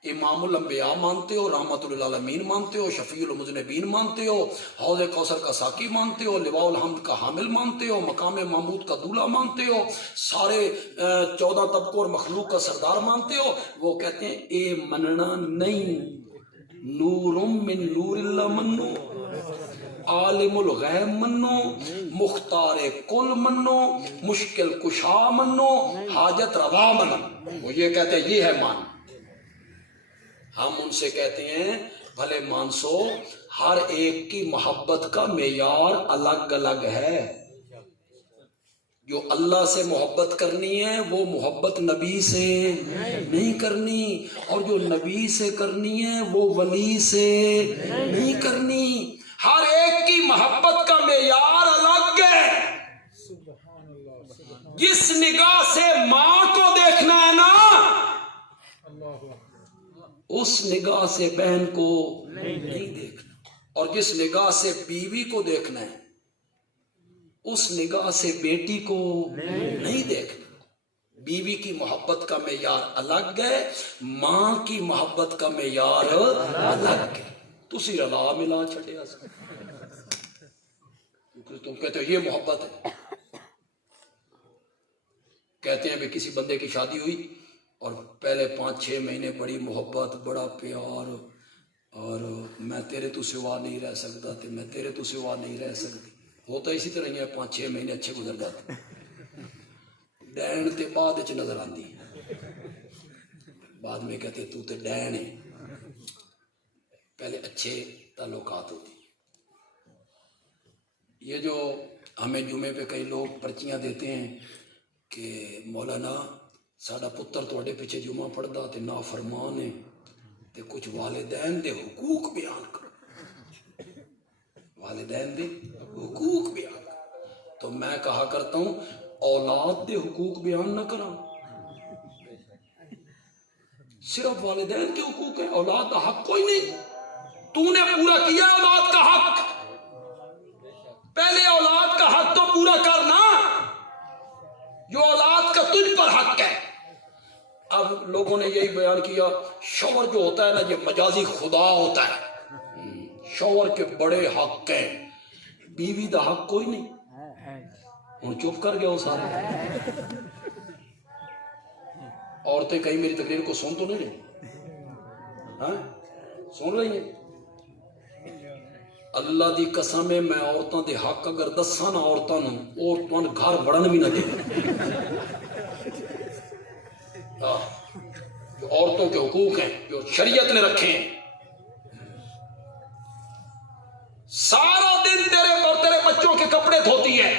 امام الانبیاء مانتے ہو، رحمت للعالمین مانتے ہو، شفیع المذنبین مانتے ہو، حوض کوثر کا ساقی مانتے ہو، لواء الحمد کا حامل مانتے ہو، مقام محمود کا دولہ مانتے ہو، سارے 14 طبقوں اور مخلوق کا سردار مانتے ہو. وہ کہتے ہیں اے مننا نہیں، نور من نور اللہ منو، عالم الغیب منو، مختار کل منو، مشکل کشا منو، حاجت روا منو. وہ یہ کہتے ہیں یہ ہے مان. ہم ان سے کہتے ہیں بھلے مانسو ہر ایک کی محبت کا معیار الگ الگ ہے. جو اللہ سے محبت کرنی ہے وہ محبت نبی سے نہیں کرنی، اور جو نبی سے کرنی ہے وہ ولی سے نہیں کرنی. ہر ایک کی محبت کا معیار الگ ہے. جس نگاہ سے ماں کو دیکھنا ہے نا اس نگاہ سے بہن کو نہیں دیکھنا، اور جس نگاہ سے بیوی کو دیکھنا ہے اس نگاہ سے بیٹی کو نہیں دیکھنا. بیوی کی محبت کا معیار الگ ہے، ماں کی محبت کا معیار الگ ہے. تسی رلا ملا چھڑیا سا. تم کہتے ہو یہ محبت ہے. کہتے ہیں بھی کسی بندے کی شادی ہوئی اور پہلے 5-6 مہینے بڑی محبت، بڑا پیار، اور میں تیرے تو سوا نہیں رہ سکتا تھے، میں تیرے تو سوا نہیں رہ سکتی. ہوتا اسی طرح ہی ہے. 5-6 مہینے اچھے گزر جاتے، ڈین تے بعد وچ نظر آندی، بعد میں کہتے تو تے ڈین ہے. پہلے اچھے تعلقات ہوتی. یہ جو ہمیں جمعے پہ کئی لوگ پرچیاں دیتے ہیں کہ مولانا ساڈا پتر تواڈے پیچھے جمعہ پڑھدا تے نافرمان ہے تے کچھ والدین دے حقوق بیان کرو، والدین دے حقوق بیان کرو. تو میں کہا کرتا ہوں اولاد دے حقوق بیان نہ کراں، صرف والدین کے حقوق ہیں، اولاد کا حق کوئی نہیں. تو نے پورا کیا اولاد کا حق، پہلے اولاد کا حق تو پورا کرنا جو اولاد کا تجھ پر حق ہے. اب لوگوں نے یہی بیان کیا شوہر جو ہوتا ہے نا یہ مجازی خدا ہوتا ہے، شوہر کے بڑے حق ہیں، بیوی دا حق کوئی نہیں. ہوں چپ کر گیا وہ سارے. عورتیں کہیں میری تقریر کو سن تو نہیں رہی؟ ہاں سن رہی ہیں؟ اللہ دی قسم ہے میں عورتوں دے حق اگر دساں نا عورتوں نو عورتوں گھر وڑن بھی نہ دے. جو عورتوں کے حقوق ہیں جو شریعت نے رکھے ہیں. سارا دن تیرے بچوں کے کپڑے دھوتی ہے،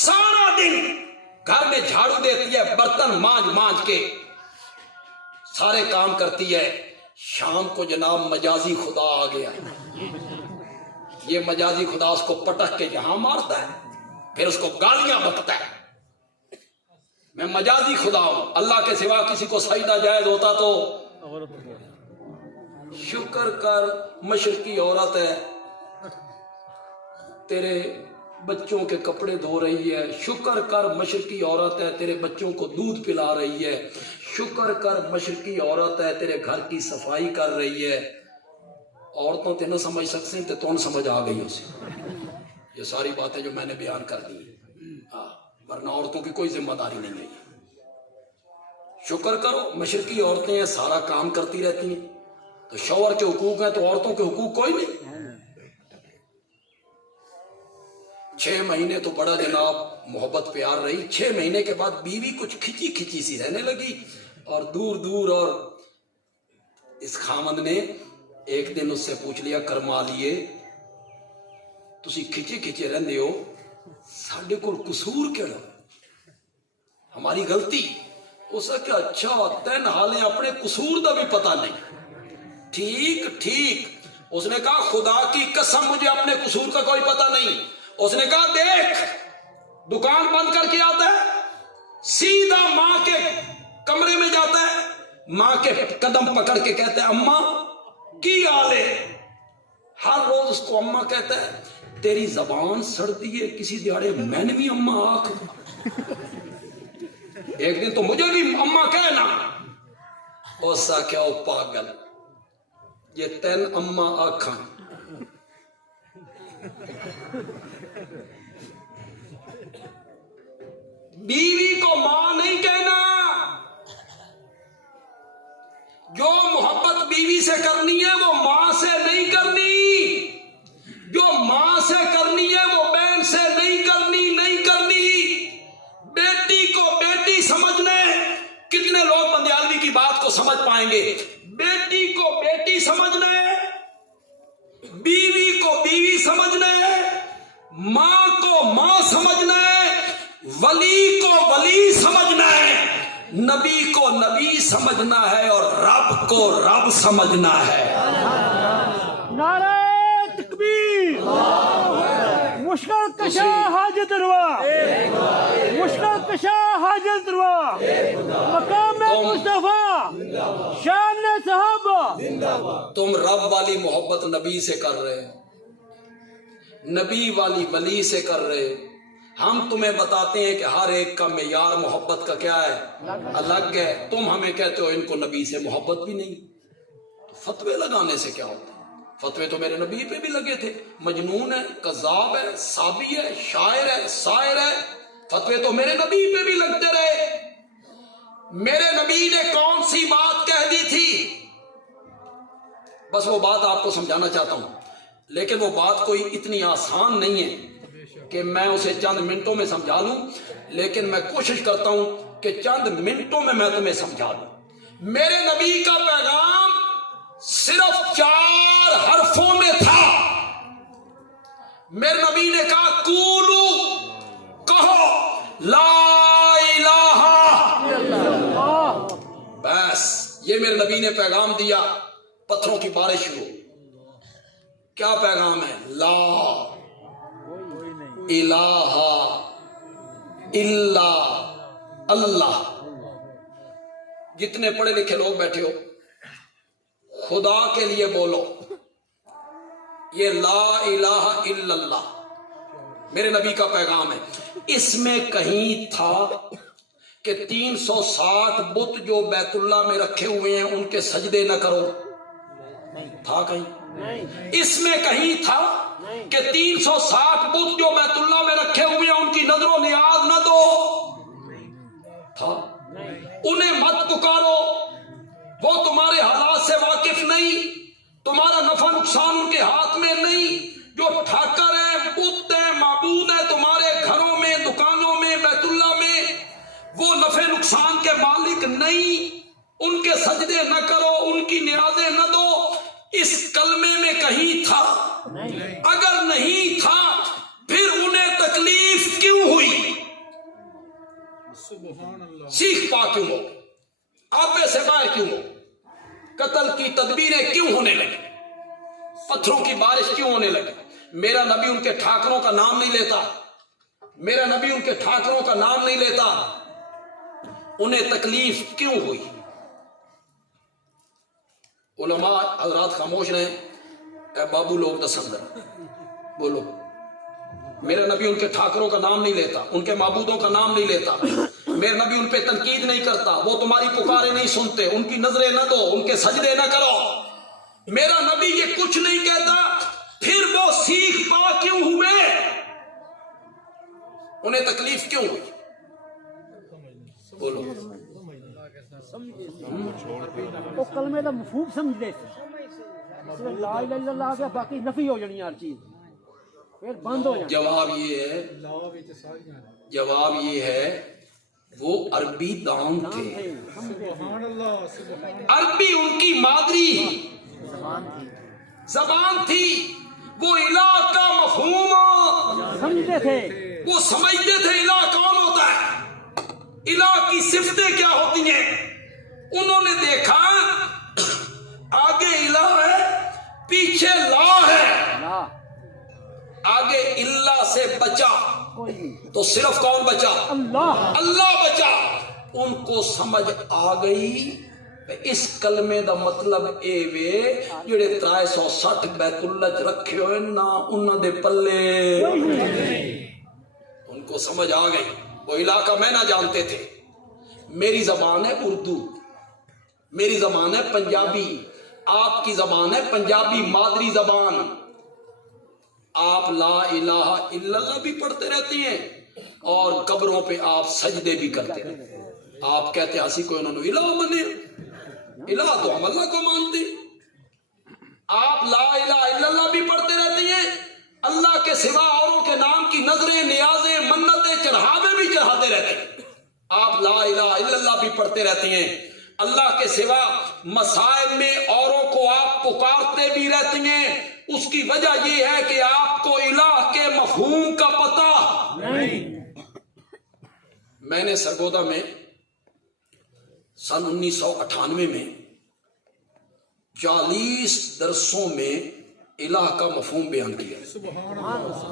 سارا دن گھر میں جھاڑو دیتی ہے، برتن مانج کے سارے کام کرتی ہے. شام کو جناب مجازی خدا آ گیا. یہ مجازی خدا اس کو پٹک کے یہاں مارتا ہے، پھر اس کو گالیاں بکتا ہے. میں مجازی خدا ہوں, اللہ کے سوا کسی کو سجدہ جائز ہوتا تو شکر کر مشرقی عورت ہے, تیرے بچوں کے کپڑے دھو رہی ہے. شکر کر مشرقی عورت ہے, تیرے بچوں کو دودھ پلا رہی ہے. شکر کر مشرقی عورت ہے, تیرے گھر کی صفائی کر رہی ہے. عورتوں تے نہ سمجھ سکتے تے تو سمجھ آ گئی اسے. یہ ساری باتیں جو میں نے بیان کر دی, ورنہ عورتوں کی کوئی ذمہ داری نہیں ہے. شکر کرو, مشرقی عورتیں ہیں, سارا کام کرتی رہتی ہیں. تو شوہر کے حقوق ہیں تو عورتوں کے حقوق کوئی نہیں. 6 مہینے تو بڑا جناب محبت پیار رہی. 6 مہینے کے بعد بیوی کچھ کھچی کھچی سی رہنے لگی اور دور دور. اور اس خامد نے ایک دن اس سے پوچھ لیا, کرما لیے تسی کھچے کھچے رہندے ہو, ساڈے کول قصور کیڑا, ہماری غلطی. اس کہ اچھا تین حالیں اپنے قصور دا بھی پتہ نہیں. ٹھیک ٹھیک. اس نے کہا خدا کی قسم مجھے اپنے قصور کا کوئی پتہ نہیں. اس نے کہا دیکھ, دکان بند کر کے آتا ہے, سیدھا ماں کے کمرے میں جاتا ہے, ماں کے قدم پکڑ کے کہتا ہے اماں کی حال ہے. ہر روز اس کو اماں کہتا ہے. تیری زبان سڑتی ہے, کسی دیہڑے میں نے بھی اماں آنکھ. ایک دن تو مجھے بھی اماں کہنا. اوسا کیا او پاگل, یہ تین اماں آنکھاں. بیوی کو ماں نہیں کہنا. جو محبت بیوی سے کرنی ہے وہ ماں سے نہیں کرنی. جو ماں سے کرنی ہے وہ بہن سے نہیں کرنی. بیٹی کو بیٹی سمجھنا ہے. کتنے لوگ بندیالوی کی بات کو سمجھ پائیں گے؟ بیٹی کو بیٹی سمجھنا ہے, بیوی کو بیوی سمجھنا ہے, ماں کو ماں سمجھنا ہے, ولی کو ولی سمجھنا ہے, نبی کو نبی سمجھنا ہے, اور رب کو رب سمجھنا ہے. نعرہ تکبیر. مشکل کشا حاجت روا, مشکل کشا حاجت روا, مقام مصطفیٰ, شان صحابہ. تم رب والی محبت نبی سے کر رہے, نبی والی ولی سے کر رہے. ہم تمہیں بتاتے ہیں کہ ہر ایک کا معیار محبت کا کیا ہے, الگ ہے. تم ہمیں کہتے ہو ان کو نبی سے محبت بھی نہیں. فتوے لگانے سے کیا ہوتا ہے؟ فتوے تو میرے نبی پہ بھی لگے تھے. مجنون ہے, کذاب ہے, صابی ہے, شاعر ہے, سائر ہے. فتوے تو میرے نبی پہ بھی لگتے رہے. میرے نبی نے کون سی بات کہہ دی تھی, بس وہ بات آپ کو سمجھانا چاہتا ہوں. لیکن وہ بات کوئی اتنی آسان نہیں ہے کہ میں اسے چند منٹوں میں سمجھا لوں, لیکن میں کوشش کرتا ہوں کہ چند منٹوں میں تمہیں سمجھا دوں. میرے نبی کا پیغام صرف 4 حرفوں میں تھا. میرے نبی نے کہا قولو, کہو لا الہ. بس یہ میرے نبی نے پیغام دیا. پتھروں کی بارش شروع. کیا پیغام ہے؟ لا الہ الا اللہ. جتنے پڑھے لکھے لوگ بیٹھے ہو, خدا کے لیے بولو یہ لا الہ الا اللہ میرے نبی کا پیغام ہے. اس میں کہیں تھا کہ 360 بت جو بیت اللہ میں رکھے ہوئے ہیں ان کے سجدے نہ کرو؟ تھا کہیں؟ اس میں کہیں تھا کہ 360 بت جو بیت اللہ میں رکھے ہوئے ہیں ان کی نظر و نیاز نہ دو؟ تھا. انہیں مت پکارو, وہ تمہارے حالات سے واقف نہیں, تمہارا نفع نقصان ان کے ہاتھ میں نہیں. جو ٹھاکر ہے, بت ہے, معبود ہے تمہارے گھروں میں, دکانوں میں, بیت اللہ میں, وہ نفع نقصان کے مالک نہیں. ان کے سجدے نہ کرو, ان کی نیازیں نہ دو. اس کلمے میں کہیں تھا؟ اگر نہیں تھا پھر انہیں تکلیف کیوں ہوئی؟ سیخ پا کیوں ہو؟ آپے سے باہر کیوں ہو؟ قتل کی تدبیریں کیوں ہونے لگی؟ پتھروں کی بارش کیوں ہونے لگی؟ میرا نبی ان کے ٹھاکروں کا نام نہیں لیتا. میرا نبی ان کے ٹھاکروں کا نام نہیں لیتا، انہیں تکلیف کیوں ہوئی؟ علماء حضرات خاموش رہیں، اے بابو لوگ دس اندر بولو، میرا نبی ان کے ٹھاکروں کا نام نہیں لیتا، ان کے معبودوں کا نام نہیں لیتا، میرا نبی ان پہ تنقید نہیں کرتا، وہ تمہاری پکارے نہیں سنتے، ان کی نظریں نہ دو، ان کے سجدے نہ کرو، میرا نبی یہ کچھ نہیں کہتا، پھر وہ سیکھ پا کیوں ہوئے؟ انہیں تکلیف کیوں ہوئی؟ بولو۔ وہ کلمے کا مفہوم سمجھتے لا الہ الا اللہ کے باقی نفی ہو جانی ہر چیز، پھر بند ہو جانا۔ جواب یہ ہے وہ عربی دان تھے، عربی ان کی مادری زبان تھی، وہ الہ کا مفہوم سمجھتے تھے، وہ سمجھتے تھے الہ کون ہوتا ہے، الہ کی صفتیں کیا ہوتی ہیں۔ انہوں نے دیکھا آگے الہ ہے، پیچھے لا ہے، لا آگے اللہ سے بچا کوئی نہیں، تو صرف کون بچا؟ اللہ اللہ بچا۔ ان کو سمجھ آ گئی اس کلمے دا مطلب اے وے جڑے 360 بیت اللہ چ رکھے ہوئے نا انہاں دے پلے، ان کو سمجھ آ گئی، وہ الہ کا معنی جانتے تھے۔ میری زبان ہے اردو، میری زبان ہے پنجابی، آپ کی زبان ہے پنجابی مادری زبان، آپ لا الہ الا اللہ بھی پڑھتے رہتے ہیں اور قبروں پہ آپ سجدے بھی کرتے رہتے ہیں، آپ کہتے ہیں ہنسی کو انہوں نے الہ منے، الہ تو ہم اللہ کو مانتے، آپ لا الہ الا اللہ بھی پڑھتے رہتے ہیں، اللہ کے سوا اوروں کے نام کی نظریں نیازیں منتیں چڑھاوے بھی چڑھاتے رہتے ہیں، آپ لا الہ الا اللہ بھی پڑھتے رہتے ہیں، اللہ کے سوا مسائل میں اوروں کو آپ پکارتے بھی رہتے ہیں، اس کی وجہ یہ ہے کہ آپ کو الہ کے مفہوم کا پتہ نہیں۔ میں نے سرگودا میں سن 1998 میں 40 درسوں میں الہ کا مفہوم بیان کیا،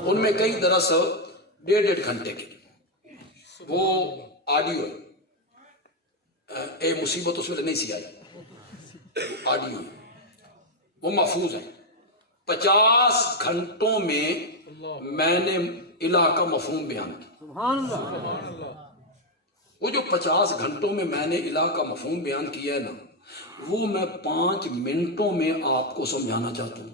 ان میں کئی درس 1.5 گھنٹے کے، وہ آڈیو ہے، اے مصیبت اس میں نہیں سی آئی، آڈیو ہے، وہ محفوظ ہیں۔ 50 گھنٹوں میں میں نے الہ کا مفہوم بیان کیا، سبحان اللہ۔ وہ جو 50 گھنٹوں میں میں نے الہ کا مفہوم بیان کیا ہے نا، وہ میں 5 منٹوں میں آپ کو سمجھانا چاہتا ہوں،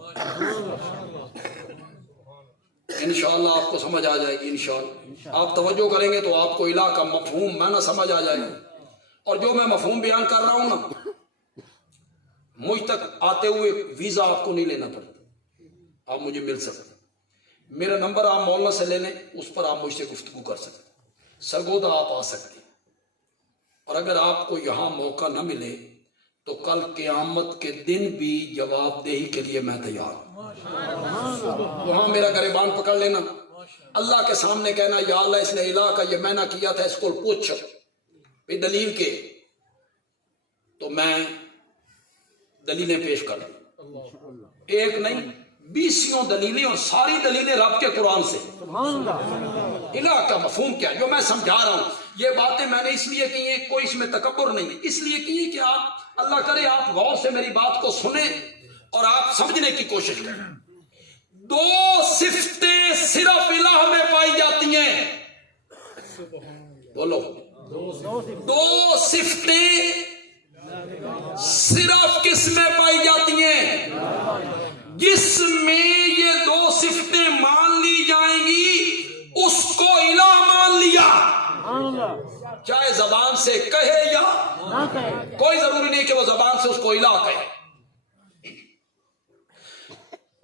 انشاءاللہ آپ کو سمجھ آ جائے گی، انشاءاللہ آپ توجہ کریں گے تو آپ کو الہ کا مفہوم میں نہ سمجھ آ جائے گا، اور جو میں مفہوم بیان کر رہا ہوں نا، مجھ تک آتے ہوئے ویزا آپ کو نہیں لینا پڑتا، آپ مجھے مل سکتے، میرا نمبر آپ مولانا سے لے لیں، اس پر آپ مجھ سے گفتگو کر سکتے، سرگودا آپ آ سکتے، اور اگر آپ کو یہاں موقع نہ ملے تو کل قیامت کے دن بھی جواب دہی کے لیے میں تیار ہوں، وہاں میرا گریبان پکڑ لینا، اللہ کے سامنے کہنا یا اللہ اس نے الہ کا یہ معنی کیا تھا، اس کو پوچھ بھی دلیل کے، تو میں دلیلیں پیش کر دوں، ایک نہیں 20 دلیلیں، اور ساری دلیلیں رب کے قرآن سے۔ الہ کا مفہوم کیا جو میں سمجھا رہا ہوں، یہ باتیں میں نے اس لیے کی ہیں، کوئی اس میں تکبر نہیں، اس لیے کی ہیں کہ آپ اللہ کرے آپ غور سے میری بات کو سنیں اور آپ سمجھنے کی کوشش کریں۔ 2 صفتیں صرف الہ میں پائی جاتی ہیں، بولو 2 صفتیں صرف کس میں پائی جاتی ہیں؟ جس میں یہ 2 صفتیں مان لی جائیں گی اس کو الہ مان لیا، چاہے زبان سے کہے یا کوئی ضروری نہیں کہ وہ زبان سے اس کو الہ کہے،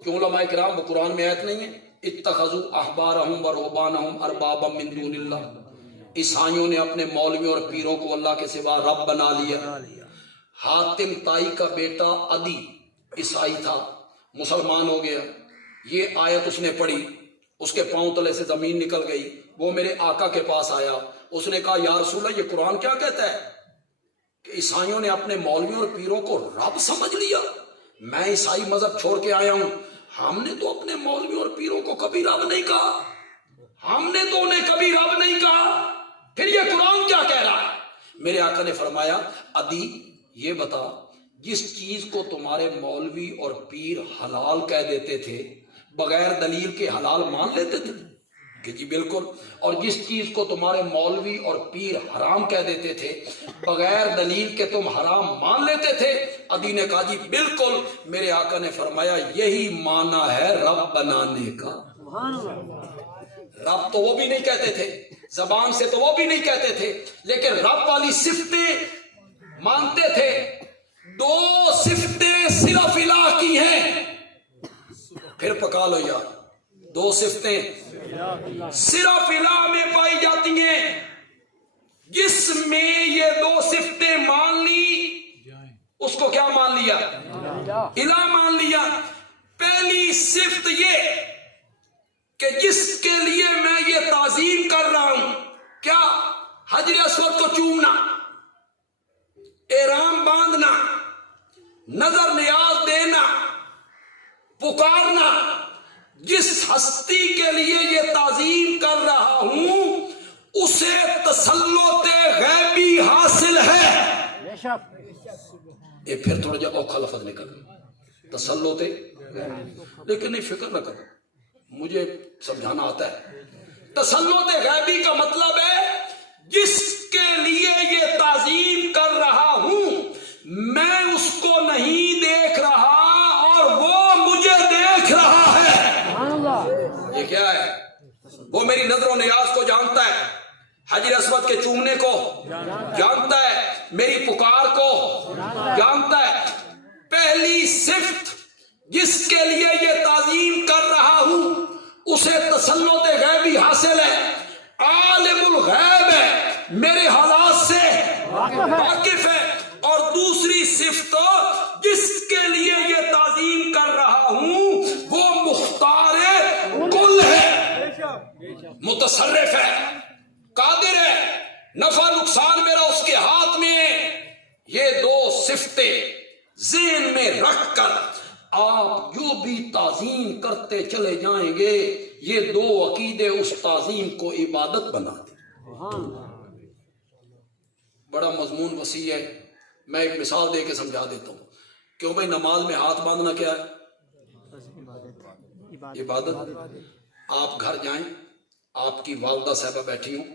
کیوں علماء کرام وہ قرآن میں آیت نہیں ہے اتخذوا احبارہم ورہبانہم اربابا من دون اللہ، عیسائیوں نے اپنے مولویوں اور پیروں کو اللہ کے سوا رب بنا لیا۔ حاتم تائی کا بیٹا عدی عیسائی تھا، مسلمان ہو گیا، یہ آیت اس نے پڑھی، اس کے پاؤں تلے سے زمین نکل گئی، وہ میرے آقا کے پاس آیا، اس نے کہا یا رسول اللہ یہ قرآن کیا کہتا ہے کہ عیسائیوں نے اپنے مولویوں اور پیروں کو رب سمجھ لیا، میں عیسائی مذہب چھوڑ کے آیا ہوں، ہم نے تو اپنے مولویوں اور پیروں کو کبھی رب نہیں کہا، ہم نے تو انہیں کبھی رب نہیں کہا، پھر یہ قرآن کیا کہہ رہا ہے؟ میرے آقا نے فرمایا عدی یہ بتا، جس چیز کو تمہارے مولوی اور پیر حلال کہہ دیتے تھے بغیر دلیل کے حلال مان لیتے تھے؟ کہ جی بالکل. اور جس چیز کو تمہارے مولوی اور پیر حرام کہہ دیتے تھے بغیر دلیل کے تم حرام مان لیتے تھے؟ عدی نے کہا جی بالکل. میرے آقا نے فرمایا یہی معنی ہے رب بنانے کا. رب تو وہ بھی نہیں کہتے تھے، زبان سے تو وہ بھی نہیں کہتے تھے، لیکن رب والی صفتیں مانتے تھے. دو صفتیں صرف الہ کی ہیں، پھر پکا لو یار، دو صفتیں صرف الہ میں پائی جاتی ہیں. جس میں یہ دو صفتیں مان لی اس کو کیا مان لیا؟ الہ مان لیا. پہلی صفت یہ کہ جس کے لیے میں یہ تعظیم کر رہا ہوں، کیا؟ حجر اسود کو چومنا، احرام باندھنا، نظر نیاز دینا، پکارنا. جس ہستی کے لیے یہ تعظیم کر رہا ہوں اسے تسلط غیبی حاصل ہے. یہ پھر تھوڑا جا اوکھا لفظ نکل تسلط، لیکن نہیں فکر نہ کرو، مجھے سمجھانا آتا ہے. تسلط غیبی کا مطلب ہے جس کے لیے یہ تعظیم کر رہا ہوں میں اس کو نہیں دیکھ رہا اور وہ مجھے دیکھ رہا ہے. یہ کیا ہے؟ وہ میری نظر و نیاز کو جانتا ہے، حجر اسود کے چومنے کو جانتا ہے، میری پکار کو جانتا ہے. پہلی صفت جس کے لیے یہ تعظیم کر رہا ہوں اسے تسلط غیبی حاصل ہے، عالم الغیب ہے، میرے حالات سے واقف ہے. اور دوسری صفت جس کے لیے یہ تعظیم کر رہا ہوں وہ مختار کل ہے، متصرف ہے، قادر ہے، نفع نقصان میرا اس کے ہاتھ میں ہے. یہ دو صفتیں ذہن میں رکھ کر آپ جو بھی تعظیم کرتے چلے جائیں گے یہ دو عقیدے اس تعظیم کو عبادت بنا دیں. بڑا مضمون وسیع ہے، میں ایک مثال دے کے سمجھا دیتا ہوں. کیوں بھائی نماز میں ہاتھ باندھنا کیا ہے؟ عبادت. آپ گھر جائیں، آپ کی والدہ صاحبہ بیٹھی ہوں،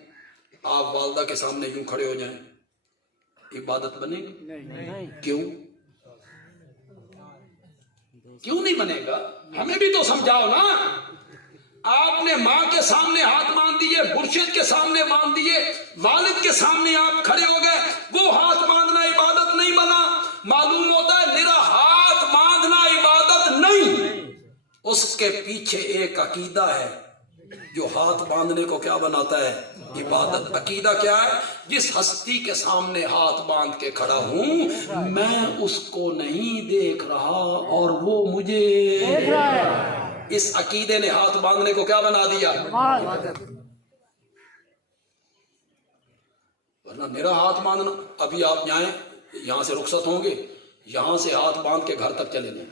آپ والدہ کے سامنے یوں کھڑے ہو جائیں، عبادت بنے گی؟ کیوں نہیں بنے گا؟ ہمیں بھی تو سمجھاؤ نا. آپ نے ماں کے سامنے ہاتھ باندھ دیے، مرشد کے سامنے باندھ دیے، والد کے سامنے آپ کھڑے ہو گئے، وہ ہاتھ باندھنا عبادت نہیں بنا. معلوم ہوتا ہے میرا ہاتھ باندھنا عبادت نہیں، اس کے پیچھے ایک عقیدہ ہے جو ہاتھ باندھنے کو کیا بناتا ہے؟ عبادت. عقیدہ کیا ہے؟ جس ہستی کے سامنے ہاتھ باندھ کے کھڑا ہوں میں اس کو نہیں دیکھ رہا اور وہ مجھے دیکھ رہا ہے. اس عقیدے نے ہاتھ باندھنے کو کیا بنا دیا؟ ورنہ میرا ہاتھ باندھنا، ابھی آپ جائیں یہاں سے رخصت ہوں گے، یہاں سے ہاتھ باندھ کے گھر تک چلے جائیں،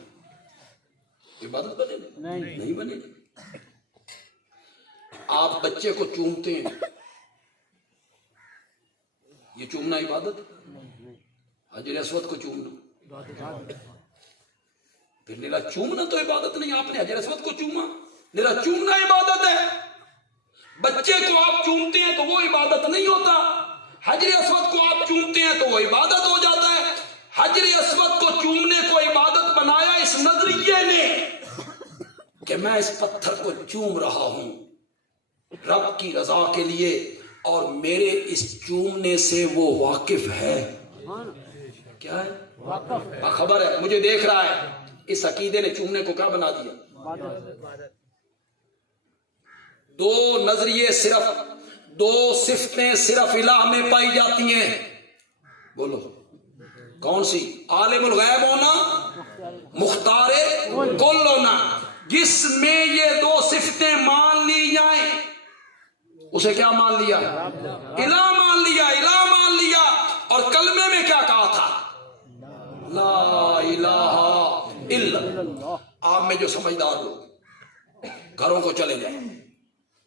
عبادت بنے گی؟ نہیں بنے گی. آپ بچے کو چومتے ہیں، یہ چومنا عبادت؟ حجر اسود کو چومنا، پھر نیلا چومنا تو عبادت نہیں. آپ نے حجر اسود کو چوما، نیلا چومنا عبادت ہے. بچے کو آپ چومتے ہیں تو وہ عبادت نہیں ہوتا، حجر اسود کو آپ چومتے ہیں تو وہ عبادت ہو جاتا ہے. حجر اسود کو چومنے کو عبادت بنایا اس نظریے نے کہ میں اس پتھر کو چوم رہا ہوں رب کی رضا کے لیے، اور میرے اس چومنے سے وہ واقف ہے. کیا ہے؟ باخبر ہے، مجھے دیکھ رہا ہے. اس عقیدے نے چومنے کو کیا بنا دیا؟ دو نظریے صرف، دو صفتیں صرف الہ میں پائی جاتی ہیں. بولو کون سی؟ عالم الغیب ہونا، مختار کل ہونا. جس میں یہ دو صفتیں مان لی جائیں اسے کیا مان لیا؟ الہ مان لیا، الہ مان لیا. اور کلمے میں کیا کہا تھا؟ لا الہ الا اللہ. آپ میں جو سمجھدار لوگ گھروں کو چلے جائیں،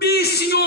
20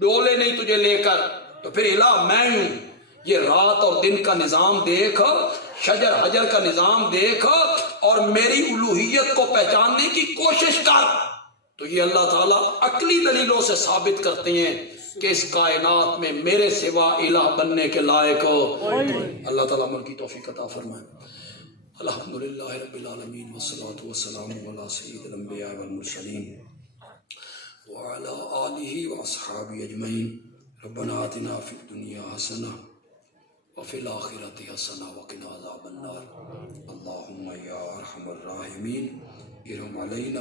ڈولے نہیں تجھے لے کر، تو پھر الہ میں ہوں۔ یہ رات اور دن کا نظام دیکھ، شجر حجر کا نظام دیکھ، اور میری الوہیت کو پہچاننے کی کوشش کر۔ تو یہ اللہ تعالیٰ عقلی دلیلوں سے ثابت کرتے ہیں کہ اس کائنات میں میرے سوا الہ بننے کے لائق اللہ تعالیٰ عمل کی توفیق عطا فرمائے۔ الحمدللہ رب العالمین والصلاة والسلام علی سید الانبیاء والمرسلین وعلی آلہ واصحابہ اجمعین۔ ربنا آتنا فی الدنیا حسنہ وفی الآخرۃ حسنہ وقنا عذاب النار۔ اللہم یا ارحم الراحمین ارحم علینا۔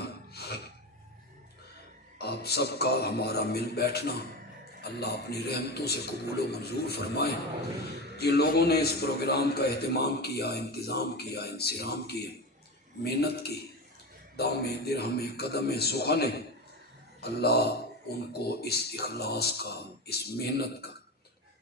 آپ سب کا ہمارا مل بیٹھنا اللہ اپنی رحمتوں سے قبول و منظور فرمائے۔ جن لوگوں نے اس پروگرام کا اہتمام کیا، انتظام کیا، انصرام کیے، محنت کی، دام درہم قدم سخن، اللہ ان کو اس اخلاص کا، اس محنت کا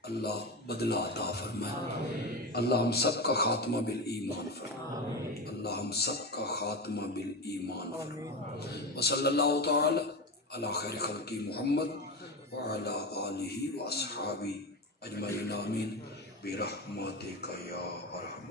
اللہ بدلہ عطا فرمائے۔ اللہ ہم سب کا خاتمہ بالایمان فرمائے۔ اللہ ہم سب کا خاتمہ بالایمان فرمائے۔ وصلی اللہ تعالی علی خیر خلقی محمد وعلی آلہ واصحابہ اجمعین آمین برحمتک یا ارحم